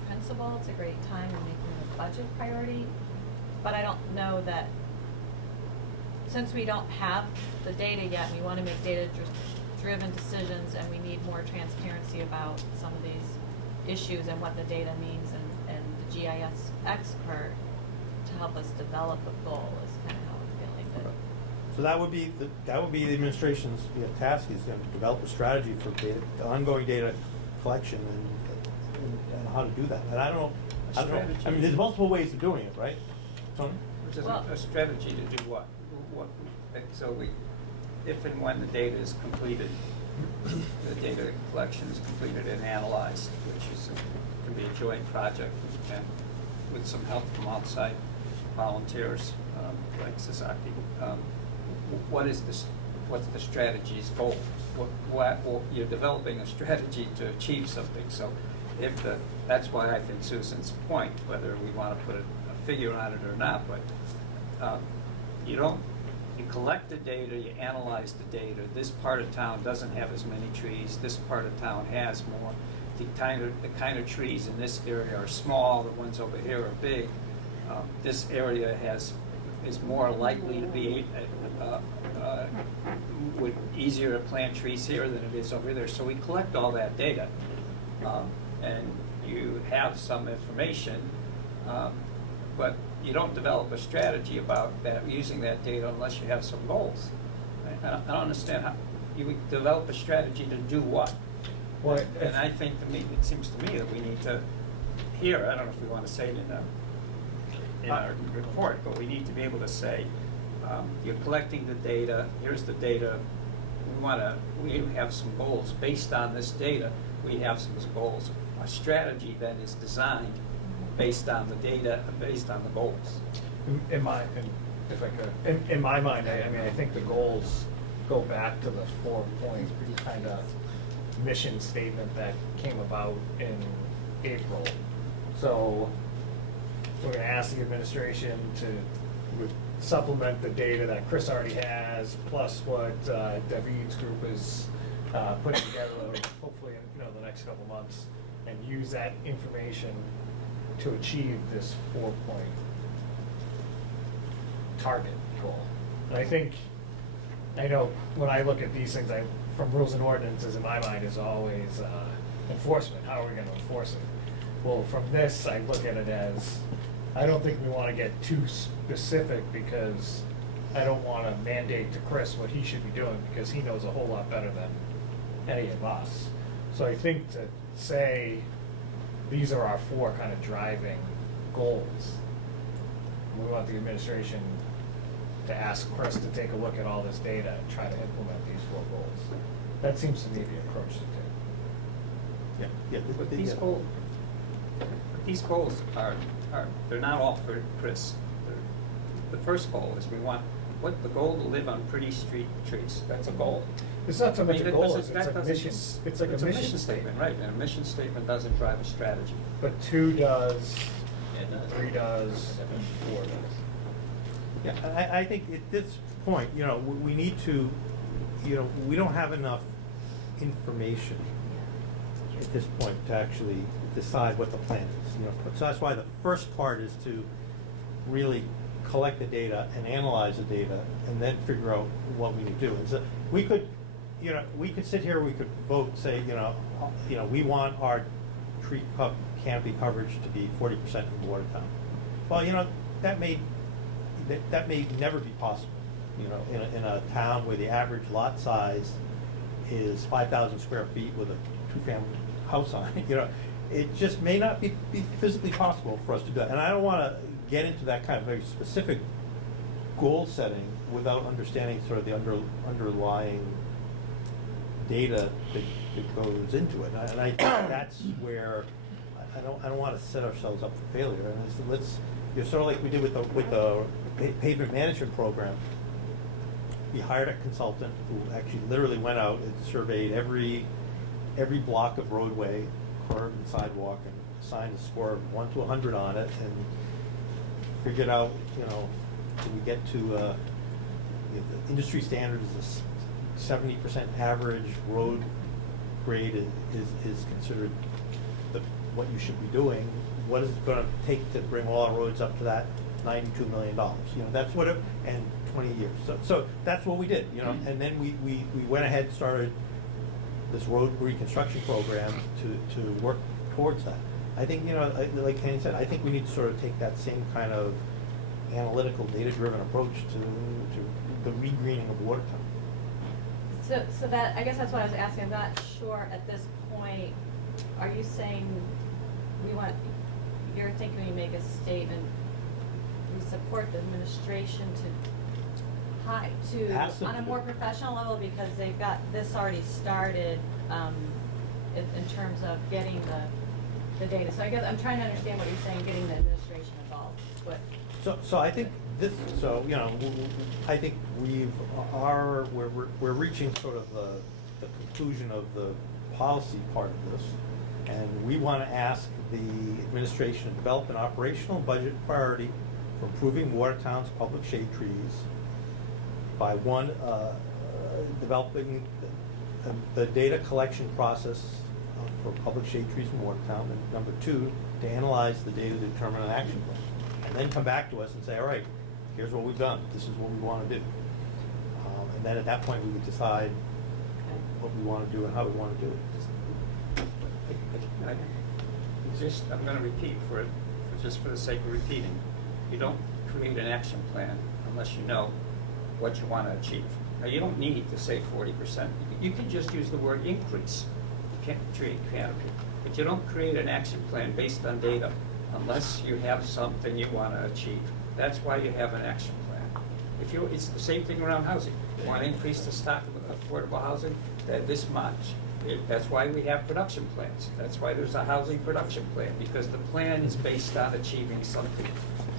principle. It's a great time in making the budget priority, but I don't know that, since we don't have the data yet, we want to make data-driven decisions, and we need more transparency about some of these issues and what the data means, and the GIS expert to help us develop a goal is kind of how I'm feeling. But So that would be the administration's task, is to develop a strategy for ongoing data collection and how to do that. And I don't know. I mean, there's multiple ways of doing it, right, Tony? Which is a strategy to do what? So if and when the data is completed, the data collection is completed and analyzed, which can be a joint project and with some help from outside volunteers like Sasaki. What's the strategy's goal? You're developing a strategy to achieve something. So that's why I think Susan's point, whether we want to put a figure on it or not, but you collect the data, you analyze the data. This part of town doesn't have as many trees. This part of town has more. The kind of trees in this area are small. The ones over here are big. This area is more likely to be easier to plant trees here than it is over there. So we collect all that data, and you have some information, but you don't develop a strategy about that, using that data, unless you have some goals. I don't understand how you would develop a strategy to do what. Well, and I think it seems to me that we need to I don't know if we want to say it in our report, but we need to be able to say, you're collecting the data, here's the data, we have some goals. Based on this data, we have some goals. A strategy then is designed based on the data, based on the goals. In my mind, I think the goals go back to the 4-point kind of mission statement that came about in April. So we're going to ask the administration to supplement the data that Chris already has, plus what David's group is putting together, hopefully in the next couple months, and use that information to achieve this 4-point target goal. And I know when I look at these things, from rules and ordinances in my mind is always enforcement. How are we going to enforce it? Well, from this, I look at it as, I don't think we want to get too specific, because I don't want to mandate to Chris what he should be doing, because he knows a whole lot better than any of us. So I think to say these are our 4 kind of driving goals, we want the administration to ask Chris to take a look at all this data and try to implement these 4 goals. That seems to me the approach to take. Yeah. But these goals are they're not all for Chris. The first goal is we want what the goal to live on pretty street trees, that's a goal. It's not so much I mean, a it goal doesn't- as that it's like a doesn't- mission, it's like a mission statement. Right, and a mission statement doesn't drive a strategy. But 2 does, Yeah, it does. 3 does, and 4 does. Yeah, I think at this point, you know, we need to, you know, we don't have enough information at this point to actually decide what the plan is, you know. So that's why the first part is to really collect the data and analyze the data and then figure out what we need to do. And so we could, you know, we could sit here, we could vote, say, you know, we want our tree canopy coverage to be 40% in Watertown. Well, you know, that may never be possible, you know, in a town where the average lot size is 5,000 square feet with a 2-family house on it, you know. It just may not be physically possible for us to do that. And I don't want to get into that kind of very specific goal setting without understanding sort of the underlying data that goes into it. And I think that's where I don't want to set ourselds up for failure. And let's, you know, sort of like we did with the pavement management program. We hired a consultant who actually literally went out and surveyed every block of roadway, curb and sidewalk, and assigned a score of 1 to 100 on it, and figured out, you know, do we get to the industry standard is a 70% average road grade is considered what you should be doing. What is it going to take to bring all our roads up to that $92 million? You know, that's what it, and 20 years. So that's what we did, you know, and then we went ahead and started this road reconstruction program to work towards that. I think, you know, like Kenny said, I think we need to sort of take that same kind of analytical, data-driven approach to the regreening of Watertown. So that, I guess that's what I was asking. I'm not sure at this point, are you saying you're thinking we make a statement, we support the administration Ask them on a to do more it. professional level, because they've got this already started, in terms of getting the data. So I guess I'm trying to understand what you're saying, getting the administration involved. So I think this, so, you know, I think we're reaching sort of the conclusion of the policy part of this. And we want to ask the administration to develop an operational budget priority for improving Watertown's public shade trees by one, developing the data collection process for public shade trees in Watertown, and number 2, to analyze the data to determine an action plan. And then come back to us and say, all right, here's what we've done, this is what we want to do. And then at that point, we would decide what we want to do and how we want to do it. I'm going to repeat just for the sake of repeating. You don't create an action plan unless you know what you want to achieve. Now, you don't need to say 40%. You can just use the word increase, tree canopy. But you don't create an action plan based on data unless you have something you want to achieve. That's why you have an action plan. It's the same thing around housing. You want to increase the stock of affordable housing, this much. That's why we have production plans. That's why there's a housing production plan, because the plan is based on achieving something.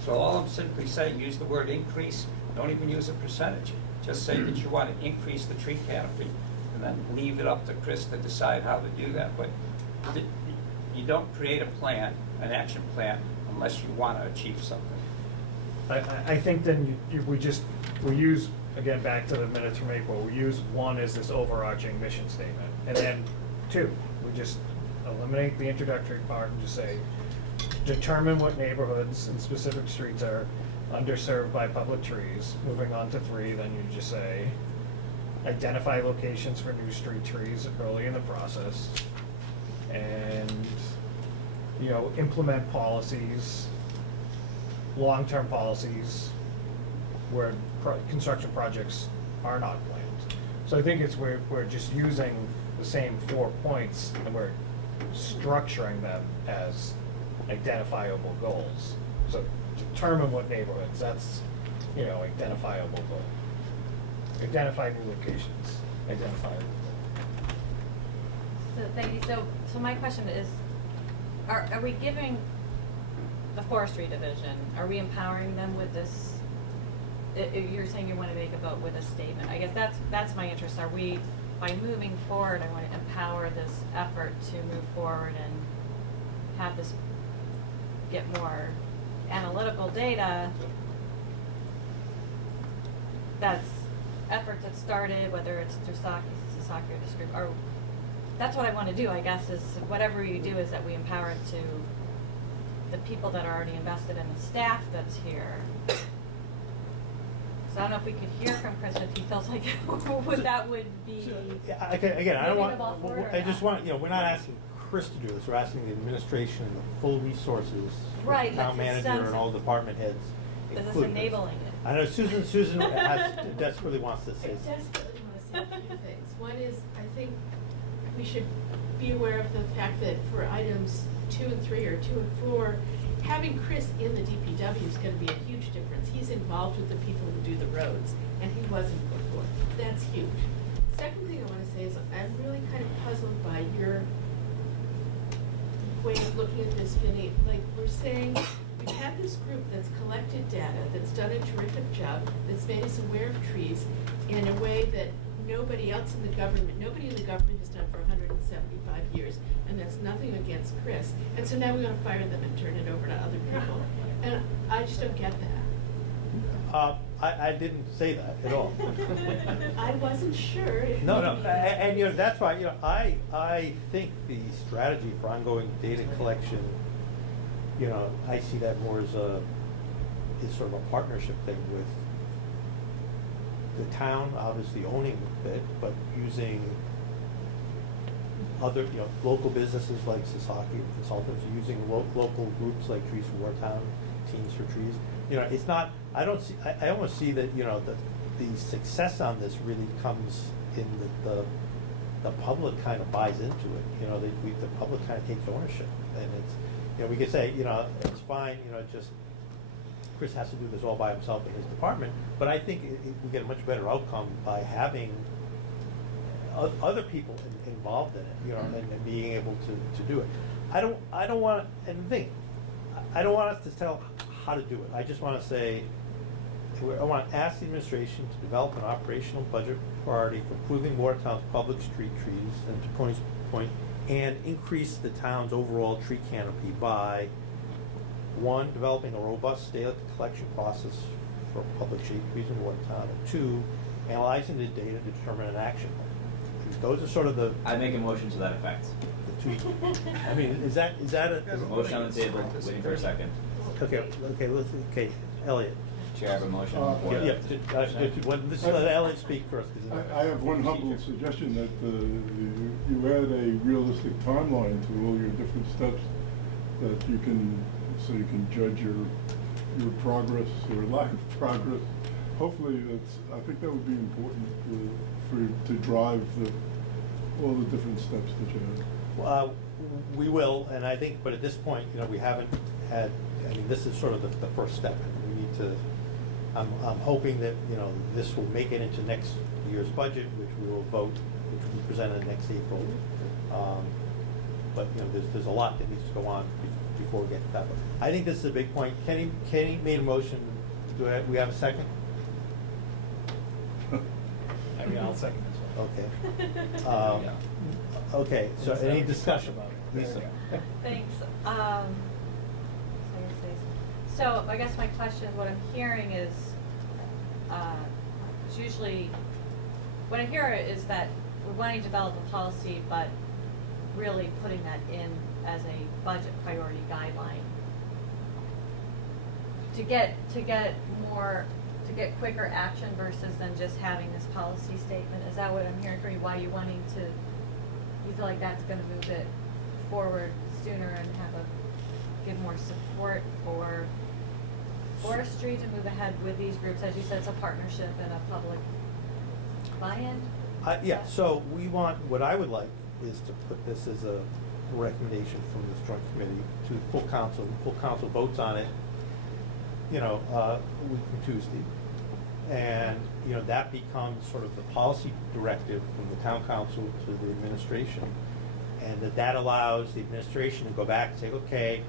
So all I'm simply saying, use the word increase, don't even use a percentage. Just say that you want to increase the tree canopy, and then leave it up to Chris to decide how to do that. But you don't create a plan, an action plan, unless you want to achieve something. I think then we use, again, back to the minutes from April, we use 1 as this overarching mission statement. And then 2, we just eliminate the introductory part and just say, determine what neighborhoods and specific streets are underserved by public trees. Moving on to 3, then you just say, identify locations for new street trees early in the process. And, you know, implement policies, long-term policies where construction projects are not planned. So I think we're just using the same 4 points, and we're structuring them as identifiable goals. So determine what neighborhoods, that's, you know, identifiable goal. Identify new locations, identify. So thank you. So my question is, are we giving the forestry division, are we empowering them with this you're saying you want to make a vote with a statement. I guess that's my interest. Are we, by moving forward, I want to empower this effort to move forward and have this get more analytical data. That's efforts that started, whether it's through Sasaki or this group, or that's what I want to do, I guess, is whatever you do is that we empower it to the people that are already invested in the staff that's here. So I don't know if we could hear from Chris if he feels like that would be. Yeah, again, I don't maybe want, the ball forward or I just not. want, we're not asking Chris to do this, we're asking the administration and the full resources, Right, the town but it manager sounds and all like- department heads. Is this include enabling it? I know Susan desperately wants to I say something. desperately want to say a few things. One is, I think we should be aware of the fact that for items 2 and 3 or 2 and 4, having Chris in the DPW is going to be a huge difference. He's involved with the people who do the roads, and he wasn't before. That's huge. Second thing I want to say is I'm really kind of puzzled by your way of looking at this, Vinny. Like, we're saying, we've had this group that's collected data, that's done a terrific job, that's made us aware of trees in a way that nobody else in the government has done for 175 years, and that's nothing against Chris. And so now we want to fire them and turn it over to other people. And I just don't get that. I didn't say that at all. I wasn't sure if No, maybe- and that's why, I think the strategy for ongoing data collection, I see that more as sort of a partnership thing with the town, obviously owning it, but using other, local businesses like Sasaki Consultants, using local groups like Trees for Watertown, Teams for Trees. It's not, I almost see that, the success on this really comes in the public kind of buys into it. The public kind of takes ownership, and it's, we could say, it's fine, just Chris has to do this all by himself in his department, but I think we get a much better outcome by having other people involved in it, and being able to do it. I don't want, and the thing, I don't want us to tell how to do it. I just want to say, I want to ask the administration to develop an operational budget priority for improving Watertown's public street trees, and to Tony's point, and increase the town's overall tree canopy by, 1, developing a robust data collection process for public shade trees in Watertown, and 2, analyzing the data to determine an action plan. And those are sort of the I make a motion to that effect. two. I mean, is that a? Motion on the table, waiting for a second. Okay, Elliot. Chair, I have a motion. Let's let Elliot speak first. I have one humble suggestion that you add a realistic timeline to all your different steps that you can judge your progress or lack of progress. Hopefully, I think that would be important to drive all the different steps that you have. We will, and I think, but at this point, we haven't had. I mean, this is sort of the first step, and we need to. I'm hoping that this will make it into next year's budget, which we will vote, which will be presented next April. But there's a lot that needs to go on before we get to that one. I think this is a big point. Kenny made a motion. Do we have a second? I mean, I'll second this one. Okay. Okay. So any discussion? Lisa. Thanks. So I guess my question, what I'm hearing is, usually, what I hear is that we're wanting to develop a policy, but really putting that in as a budget priority guideline to get quicker action versus than just having this policy statement. Is that what I'm hearing from you? Why you wanting to? You feel like that's going to move it forward sooner and give more support for forestry to move ahead with these groups? As you said, it's a partnership and a public buy-in. Yeah, so what I would like is to put this as a recommendation from this joint committee to full council. Full council votes on it, a week from Tuesday. And, that becomes sort of the policy directive from the town council to the administration. And that allows the administration to go back and say, okay,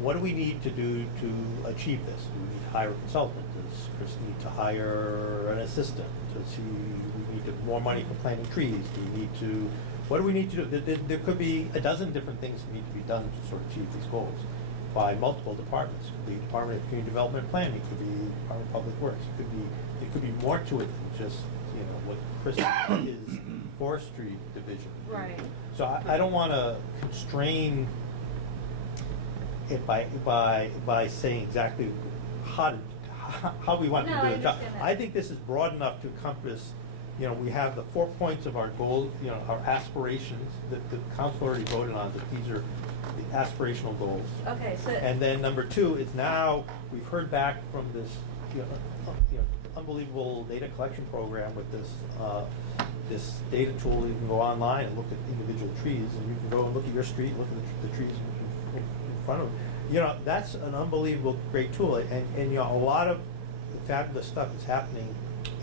what do we need to do to achieve this? Do we need to hire a consultant? Does Chris need to hire an assistant? Does we need more money for planting trees? Do we need to, what do we need to do? There could be a dozen different things that need to be done to sort of achieve these goals by multiple departments. It could be Department of Community Development and Planning, it could be Department of Public Works, it could be more to it than just, you know, what Chris is forestry division. Right. So I don't wanna constrain it by saying exactly how we want to No, do I the job. understand that. I think this is broad enough to encompass, you know, we have the 4 points of our goals, you know, our aspirations, that the council already voted on, that these are the aspirational goals. Okay, so. And then number 2 is now, we've heard back from this, you know, unbelievable data collection program with this data tool. You can go online and look at individual trees, and you can go and look at your street, look at the trees in front of it. You know, that's an unbelievable great tool, and you know, a lot of the fabulous stuff that's happening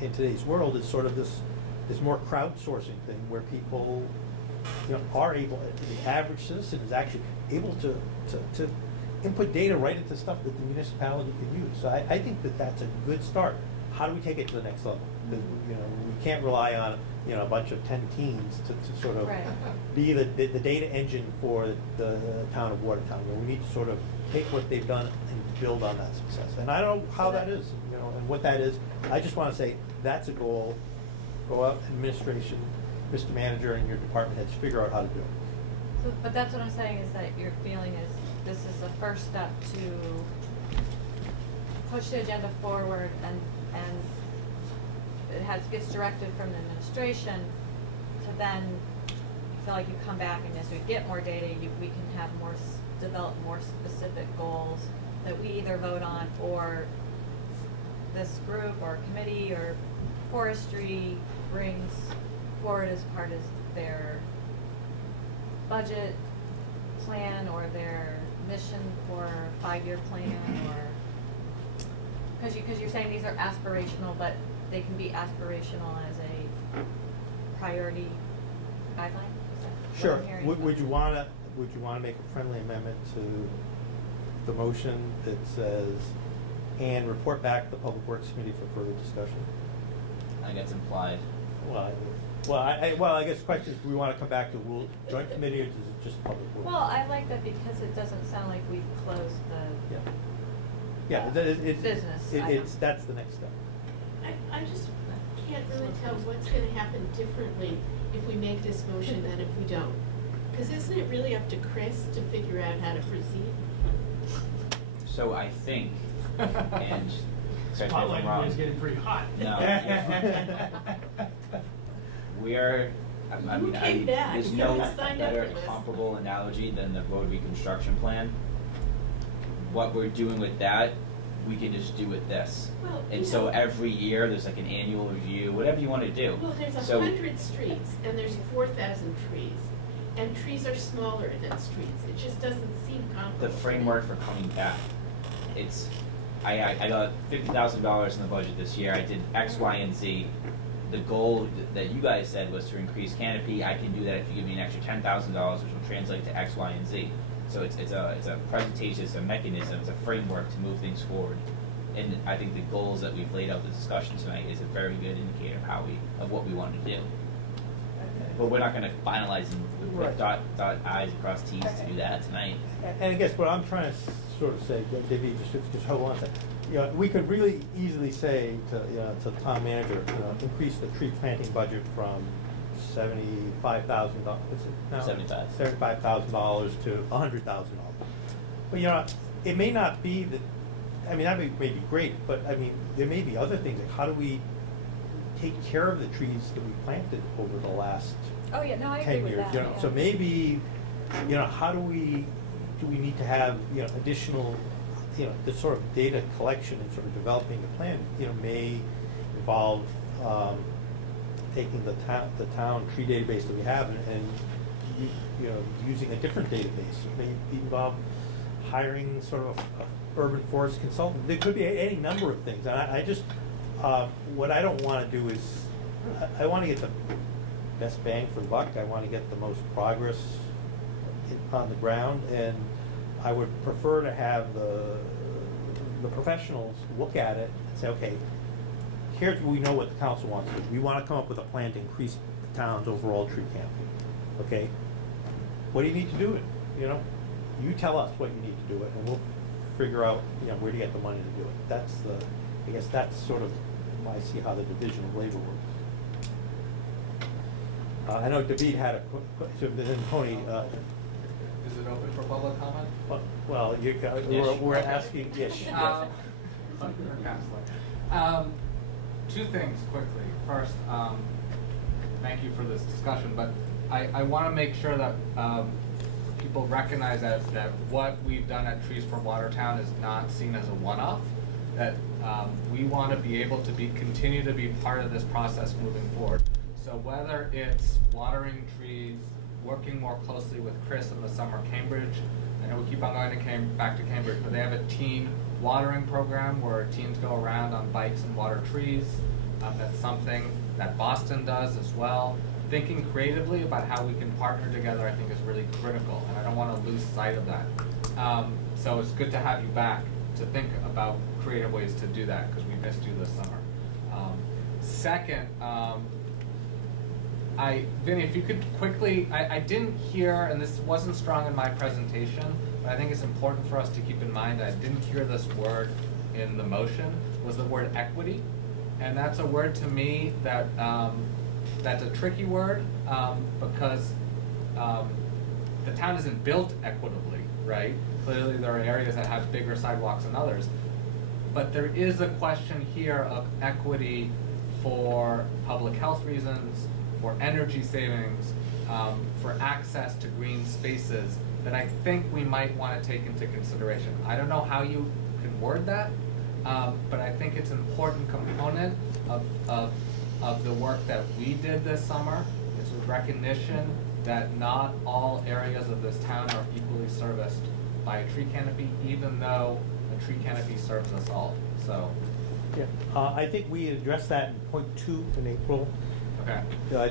in today's world is sort of this more crowdsourcing thing where people, you know, are able, the average citizen is actually able to input data right into stuff that the municipality can use. So I think that that's a good start. How do we take it to the next level? Because, you know, we can't rely on, you know, a bunch of 10 teens to sort of Right. be the data engine for the town of Watertown. You know, we need to sort of take what they've done and build on that success. And I don't know how that is, you know, and what that is. I just want to say that's a goal. Go out, administration, Mr. Manager, and your department heads figure out how to do it. So, but that's what I'm saying, is that your feeling is this is the first step to push the agenda forward, and it gets directed from the administration to then feel like you come back, and as we get more data, we can have develop more specific goals that we either vote on, or this group or committee or forestry brings forward as part of their budget plan or their mission for 5-year plan, or because you're saying these are aspirational, but they can be aspirational as a priority guideline? Is that what Sure. I'm hearing? Would you wanna make a friendly amendment to the motion that says, and report back to the Public Works Committee for further discussion? I think that's implied. Well, I guess the question is, do we want to come back to joint committee, or is it just Public Works? Well, I like that because it doesn't sound like we've closed the. Yeah, Business. That's the next step. I just can't really tell what's gonna happen differently if we make this motion than if we don't. Cause isn't it really up to Chris to figure out how to proceed? So I think, and correct me if I'm Spotlight wrong. is getting pretty hot. No. We are, I mean, Who came back? there's You no guys signed up better for this. comparable analogy than the road reconstruction plan. What we're doing with that, we can just do with this. Well, And you so know- every year, there's like an annual review, whatever you wanna do. Well, there's So- 100 streets and there's 4,000 trees. And trees are smaller than streets. It just doesn't seem comparable. The framework for coming back, it's, I got $50,000 in the budget this year, I did X, Y, and Z. The goal that you guys said was to increase canopy, I can do that if you give me an extra $10,000, which will translate to X, Y, and Z. So it's a presentation, it's a mechanism, it's a framework to move things forward. And I think the goals that we've laid out the discussion tonight is a very good indicator of what we want to do. But we're not gonna finalize and Right. dot I's across T's to do that tonight. And I guess what I'm trying to sort of say, Davey, just hold on a second. You know, we could really easily say to the town manager, you know, increase the tree planting budget from $75,000, is it now? $75,000 to $100,000. But, you know, it may not be that, I mean, that may be great, but, I mean, there may be other things, like how do we take care of the trees that we've planted over the last Oh, yeah, no, I 10 agree with years, that. you know? Yeah. So maybe, you know, do we need to have, you know, additional, you know, this sort of data collection and sort of developing the plan, you know, may involve, taking the town tree database that we have and you know, using a different database. It may involve hiring sort of a urban forest consultant. There could be any number of things. And I just, what I don't wanna do is, I wanna get the best bang for the buck. I wanna get the most progress on the ground, and I would prefer to have the professionals look at it and say, okay, here's what we know what the council wants to do. We want to come up with a plan to increase the town's overall tree canopy. Okay? What do you need to do it? You know, you tell us what you need to do it, and we'll figure out, you know, where to get the money to do it. That's the, I guess that's sort of, I see how the division of labor works. I know David had a question, then Tony, Is it open for public comment? well, we're asking, yes. Two things quickly. First, thank you for this discussion, but I want to make sure that people recognize that what we've done at Trees for Watertown is not seen as a one-off. That we want to be able to continue to be part of this process moving forward. So whether it's watering trees, working more closely with Chris in the summer, Cambridge. I know we keep on going back to Cambridge, but they have a teen watering program where teens go around on bikes and water trees. That's something that Boston does as well. Thinking creatively about how we can partner together, I think, is really critical, and I don't want to lose sight of that. So it's good to have you back to think about creative ways to do that, because we missed you this summer. Second, Vinny, if you could quickly, I didn't hear, and this wasn't strong in my presentation, but I think it's important for us to keep in mind that I didn't hear this word in the motion, was the word equity. And that's a word to me that, that's a tricky word, because the town isn't built equitably, right? Clearly there are areas that have bigger sidewalks than others. But there is a question here of equity for public health reasons, for energy savings, for access to green spaces that I think we might want to take into consideration. I don't know how you can word that, but I think it's an important component of the work that we did this summer. It's a recognition that not all areas of this town are equally serviced by a tree canopy, even though a tree canopy serves us all. So, Yeah, I think we addressed that in point 2 in April. okay.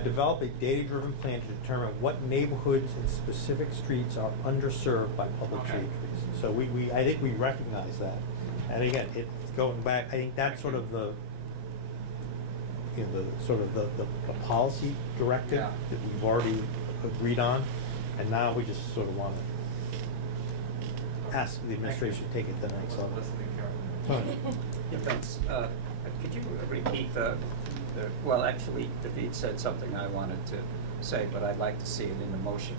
Develop a data-driven plan to determine what neighborhoods and specific streets are underserved by public Okay. shade trees. So I think we recognize that. And again, it's going back, I think that's sort of the, you know, the policy directive Yeah. that we've already agreed on, and now we just sort of want to ask the administration to take it to the next level. Listening carefully. Tony? Yeah, thanks. Could you repeat well, actually, David said something I wanted to say, but I'd like to see it in the motion.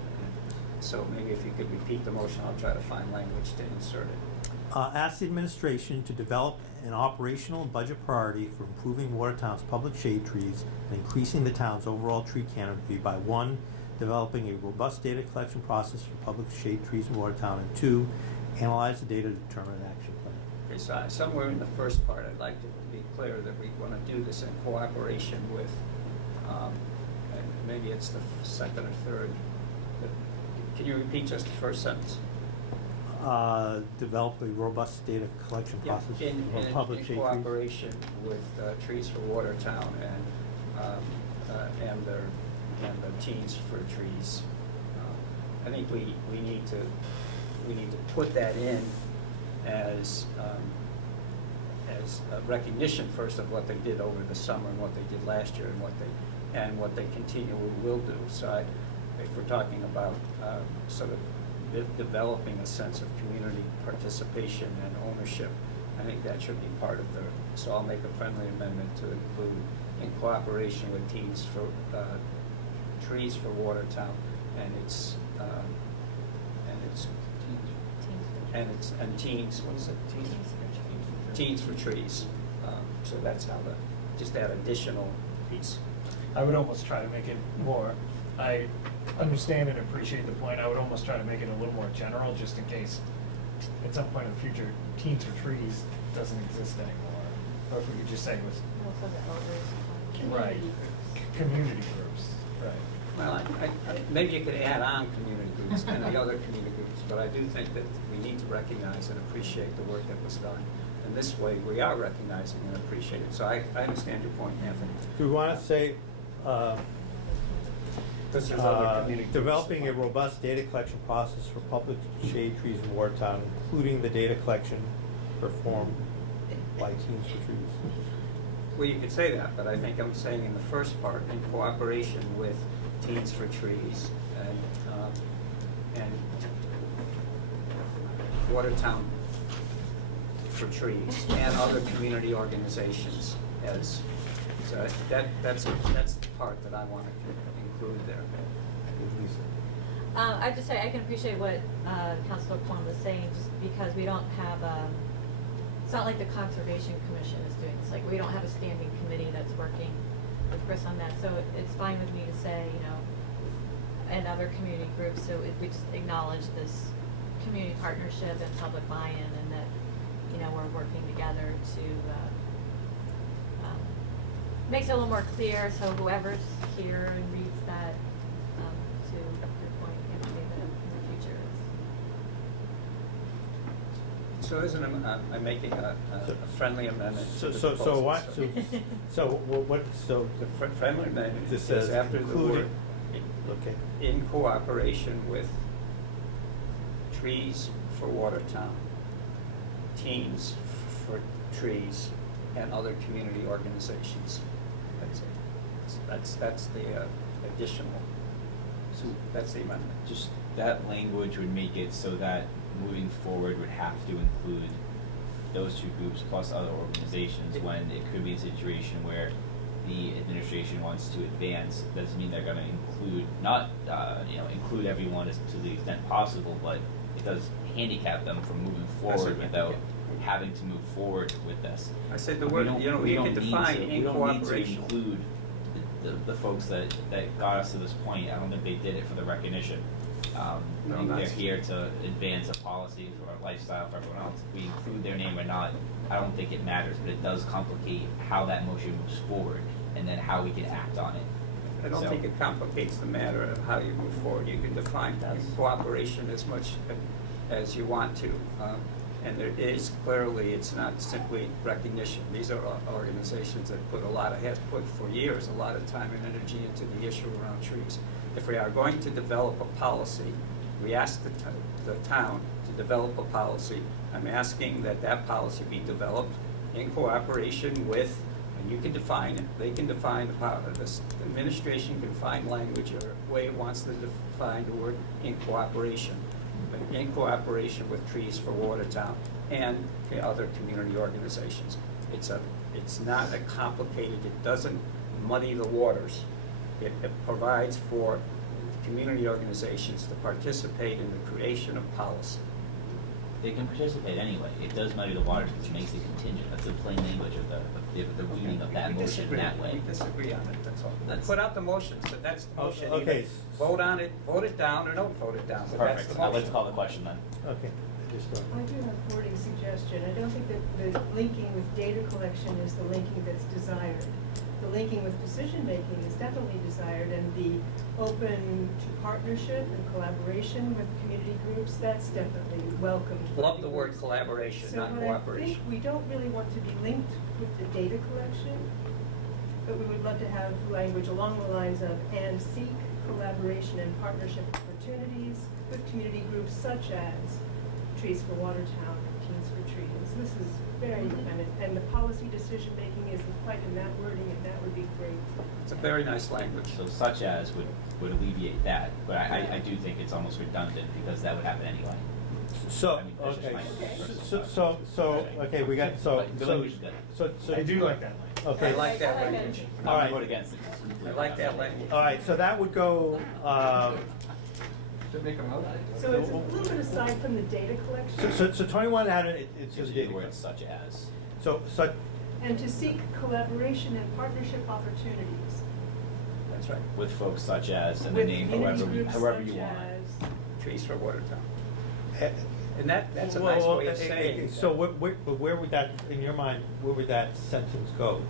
So maybe if you could repeat the motion, I'll try to find language to insert it. Ask the administration to develop an operational and budget priority for improving Watertown's public shade trees and increasing the town's overall tree canopy by 1, developing a robust data collection process for public shade trees in Watertown, and 2, analyze the data to determine an action plan. Okay, so somewhere in the first part, I'd like to be clear that we want to do this in cooperation with, and maybe it's the second or third. But can you repeat just the first sentence? Develop a robust data collection Yeah, process in for public shade trees. cooperation with Trees for Watertown and the Teens for Trees. I think we need to put that in as a recognition first of what they did over the summer and what they did last year and what they continually will do. So if we're talking about sort of developing a sense of community participation and ownership, I think that should be part of so I'll make a friendly amendment to include in cooperation with Teens for Trees for Watertown and its Teens, what is it? Teens for Trees. So that's how just that additional piece. I would almost try to make it more, I understand and appreciate the point, I would almost try to make it a little more general, just in case at some point in the future, Teens for Trees doesn't exist anymore. Or if we could just say with, right, community groups, right. Well, maybe you could add on community groups and the other community groups, but I do think that we need to recognize and appreciate the work that was done. And this way, we are recognizing and appreciating. So I understand your point, Anthony. Do we want to say, Because there's other community. Developing a robust data collection process for public shade trees in Watertown, including the data collection performed by Teams for Trees. Well, you could say that, but I think I'm saying in the first part, in cooperation with Teens for Trees and Watertown for Trees and other community organizations as, so that's the part that I want to include there. I just say I can appreciate what Councilor Plum was saying, just because we don't have it's not like the Conservation Commission is doing this. Like, we don't have a standing committee that's working with Chris on that. So it's fine with me to say, you know, and other community groups. So if we just acknowledge this community partnership and public buy-in, and that, you know, we're working together to makes it a little more clear. So whoever's here and reads that, to your point, Anthony, that in the future is. So I'm making a friendly amendment. to the So proposal. what, so The friendly amendment this says says after the word, including, okay. in cooperation with Trees for Watertown, Teens for Trees, and other community organizations. That's it. That's the additional, So that's the amendment. just that language would make it so that moving forward would have to include those two groups plus other organizations, when it could be a situation where the administration wants to advance. Doesn't mean they're going to include, not include everyone to the extent possible, but it does handicap them from moving forward without having to move forward with this. I said the word, you can define in we don't cooperation. need to include the folks that got us to this point. I don't think they did it for the recognition. I think they're here to advance a policy for a lifestyle for everyone else. If we include their name or not, I don't think it matters, but it does complicate how that motion moves forward and then how we can act on it. I don't think it complicates the matter of how you move forward. You can define cooperation as much as you want to. And there is clearly, it's not simply recognition. These are organizations that have put for years a lot of time and energy into the issue around trees. If we are going to develop a policy, we ask the town to develop a policy. I'm asking that that policy be developed in cooperation with, and you can define it, they can define the power, this administration can find language or way it wants to define the word in cooperation. But in cooperation with Trees for Watertown and the other community organizations. It's not a complicated, it doesn't muddy the waters. It provides for community organizations to participate in the creation of policy. They can participate anyway. It does muddy the waters because it makes it contingent. That's the plain language of the reading of that motion that way. We disagree on it, that's all. That's- Put out the motion, so that's the motion. Okay. Either vote on it, vote it down, or don't vote it down, but that's the Perfect. motion. I'd like to call the question then. Okay. I do have a wording suggestion. I don't think that the linking with data collection is the linking that's desired. The linking with decision-making is definitely desired, and the open to partnership and collaboration with community groups, that's definitely welcomed. Love the word collaboration, not So, but I cooperation. think we don't really want to be linked with the data collection, but we would love to have language along the lines of, and seek collaboration and partnership opportunities with community groups such as Trees for Watertown and Teens for Trees. This is very independent, and the policy decision-making isn't quite in that wording, and that would be great. It's a very nice language. So such as would alleviate that, but I do think it's almost redundant because that would happen anyway. So, I mean, that's just okay, my personal okay, we got, The language is good. so. I do like that language. Okay. I like that language. I'm All gonna right. vote against it. I like that language. All right, so that would go, Should make a motion. So it's a little bit aside from the data collection. so 21 had it's Just just the word such as. So, And to seek collaboration and partnership opportunities. That's right. With folks such as, and the with name community however groups however such you want. as- Trees for Watertown. eh, And that's a well, nice well, way of saying. eh, so where would that, in your mind, where would that sentence go?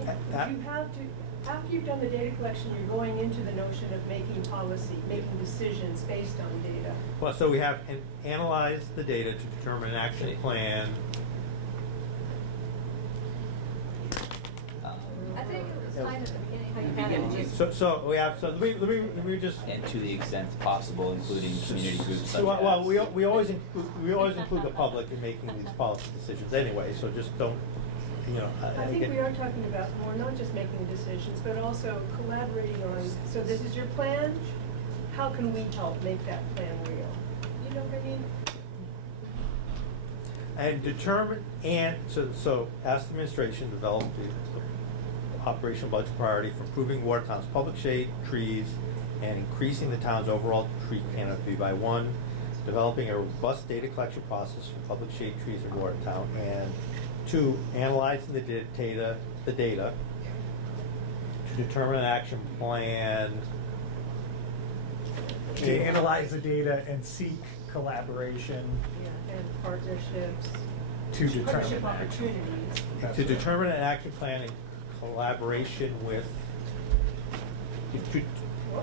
You have to, after you've done the data collection, you're going into the notion of making policy, making decisions based on data. Well, so we have analyze the data to determine an action plan. I think it was fine at the beginning, how you had it, So let me just. And to the extent possible, including community groups such So, well, as. we always include the public in making these policy decisions anyway, so just don't, you know. I think we are talking about more, not just making decisions, but also collaborating on, so this is your plan, how can we help make that plan real? You know what I mean? And determine, so ask the administration to develop the operational budget priority for improving Watertown's public shade, trees, and increasing the town's overall tree canopy by 1, developing a robust data collection process for public shade trees in Watertown, and 2, analyzing the data to determine an action plan. To analyze the data and seek collaboration Yeah, and partnerships. to determine Partnership that. opportunities. That's To right. determine an action plan in collaboration with,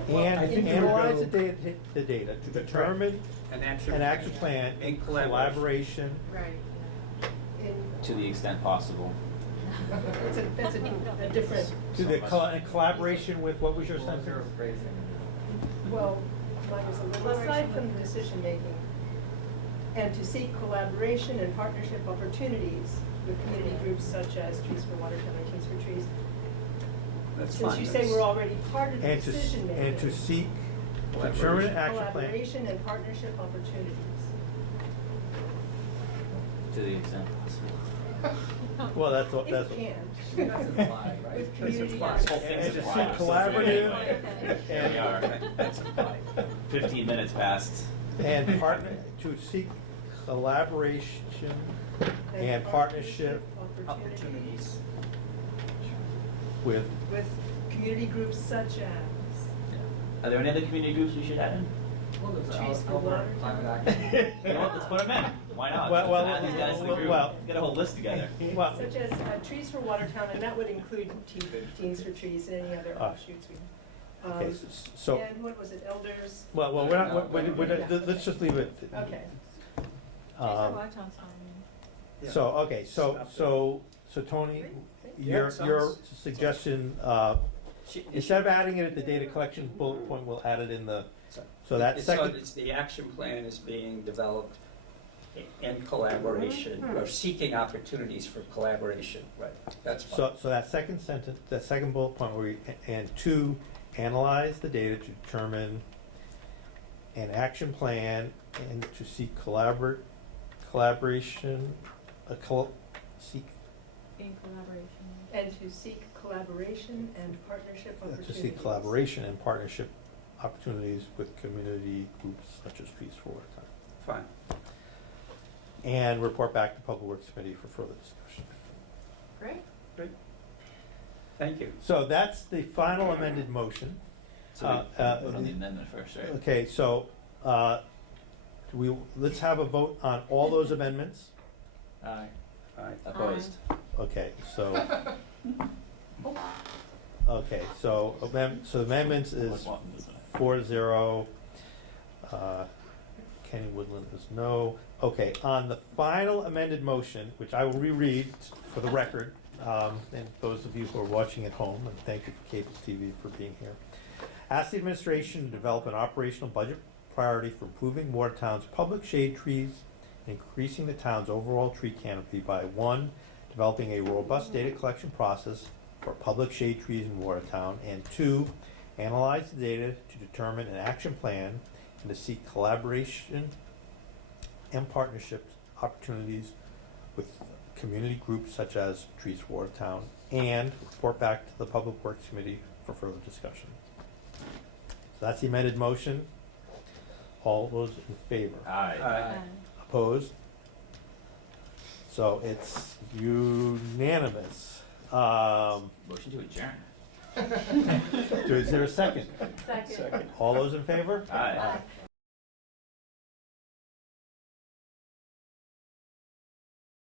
Well, I think and you would analyze go- the data to determine An action. an action plan in collaboration. Right. In, To the extent possible. that's a different, To the in collaboration with, what was your Closer sentence? phrasing. well, mine was a little aside from the decision-making. And to seek collaboration and partnership opportunities with community groups such as Trees for Watertown and Trees for Trees. That's Since fine. you say we're already part of the And to, decision-making. and to seek, determine an action plan. Collaboration and partnership opportunities. To the extent possible. Well, that's what, If that's. you can. That's implied, right? With That's community. implied. This whole thing's And to implied. seek collaborative Here we are. That's implied. 15 minutes past. And partner, to seek collaboration and partnership Opportunities. with, With community groups such as. Are there any other community groups we should add in? Well, there's Trees for Albert water. Climate Action. You know what, let's put them in. Why not? Well, Let's well, add these guys to the well, group. well. Get a whole list together. well, Such as Trees for Watertown, and that would include Teens for Trees and any other offshoots we. okay, so, And what was it, Elders? well, we're not, let's just leave it. Okay. Um, Yeah. So, okay, so Tony, Yeah, your sounds- suggestion, instead of adding it at the data collection bullet point, we'll add it in the, so that second. So it's the action plan is being developed in collaboration, or seeking opportunities for collaboration, right? That's fine. So that second sentence, that second bullet point where we, and 2, analyze the data to determine an action plan and to seek collaboration, seek, In collaboration. And to seek collaboration and partnership to opportunities. seek collaboration and partnership opportunities with community groups such as Trees for Watertown. Fine. And report back to Public Works Committee for further discussion. Great. Thank you. So that's the final amended motion. So we vote on the amendment first, right? Okay, so, let's have a vote on all those amendments. Aye. All right. Opposed? Okay, so, okay, so amendments is 4-0. Kenny Woodland is no. Okay, on the final amended motion, which I will reread for the record, and those of you who are watching at home, and thank you for cable TV for being here. Ask the administration to develop an operational budget priority for improving Watertown's public shade trees, increasing the town's overall tree canopy by 1, developing a robust data collection process for public shade trees in Watertown, and 2, analyze the data to determine an action plan and to seek collaboration and partnership opportunities with community groups such as Trees for Watertown, and report back to the Public Works Committee for further discussion. So that's the amended motion. All those in favor? Aye. Aye. Opposed? So it's unanimous. Motion to adjourn. Is there a second? Second. All those in favor? Aye.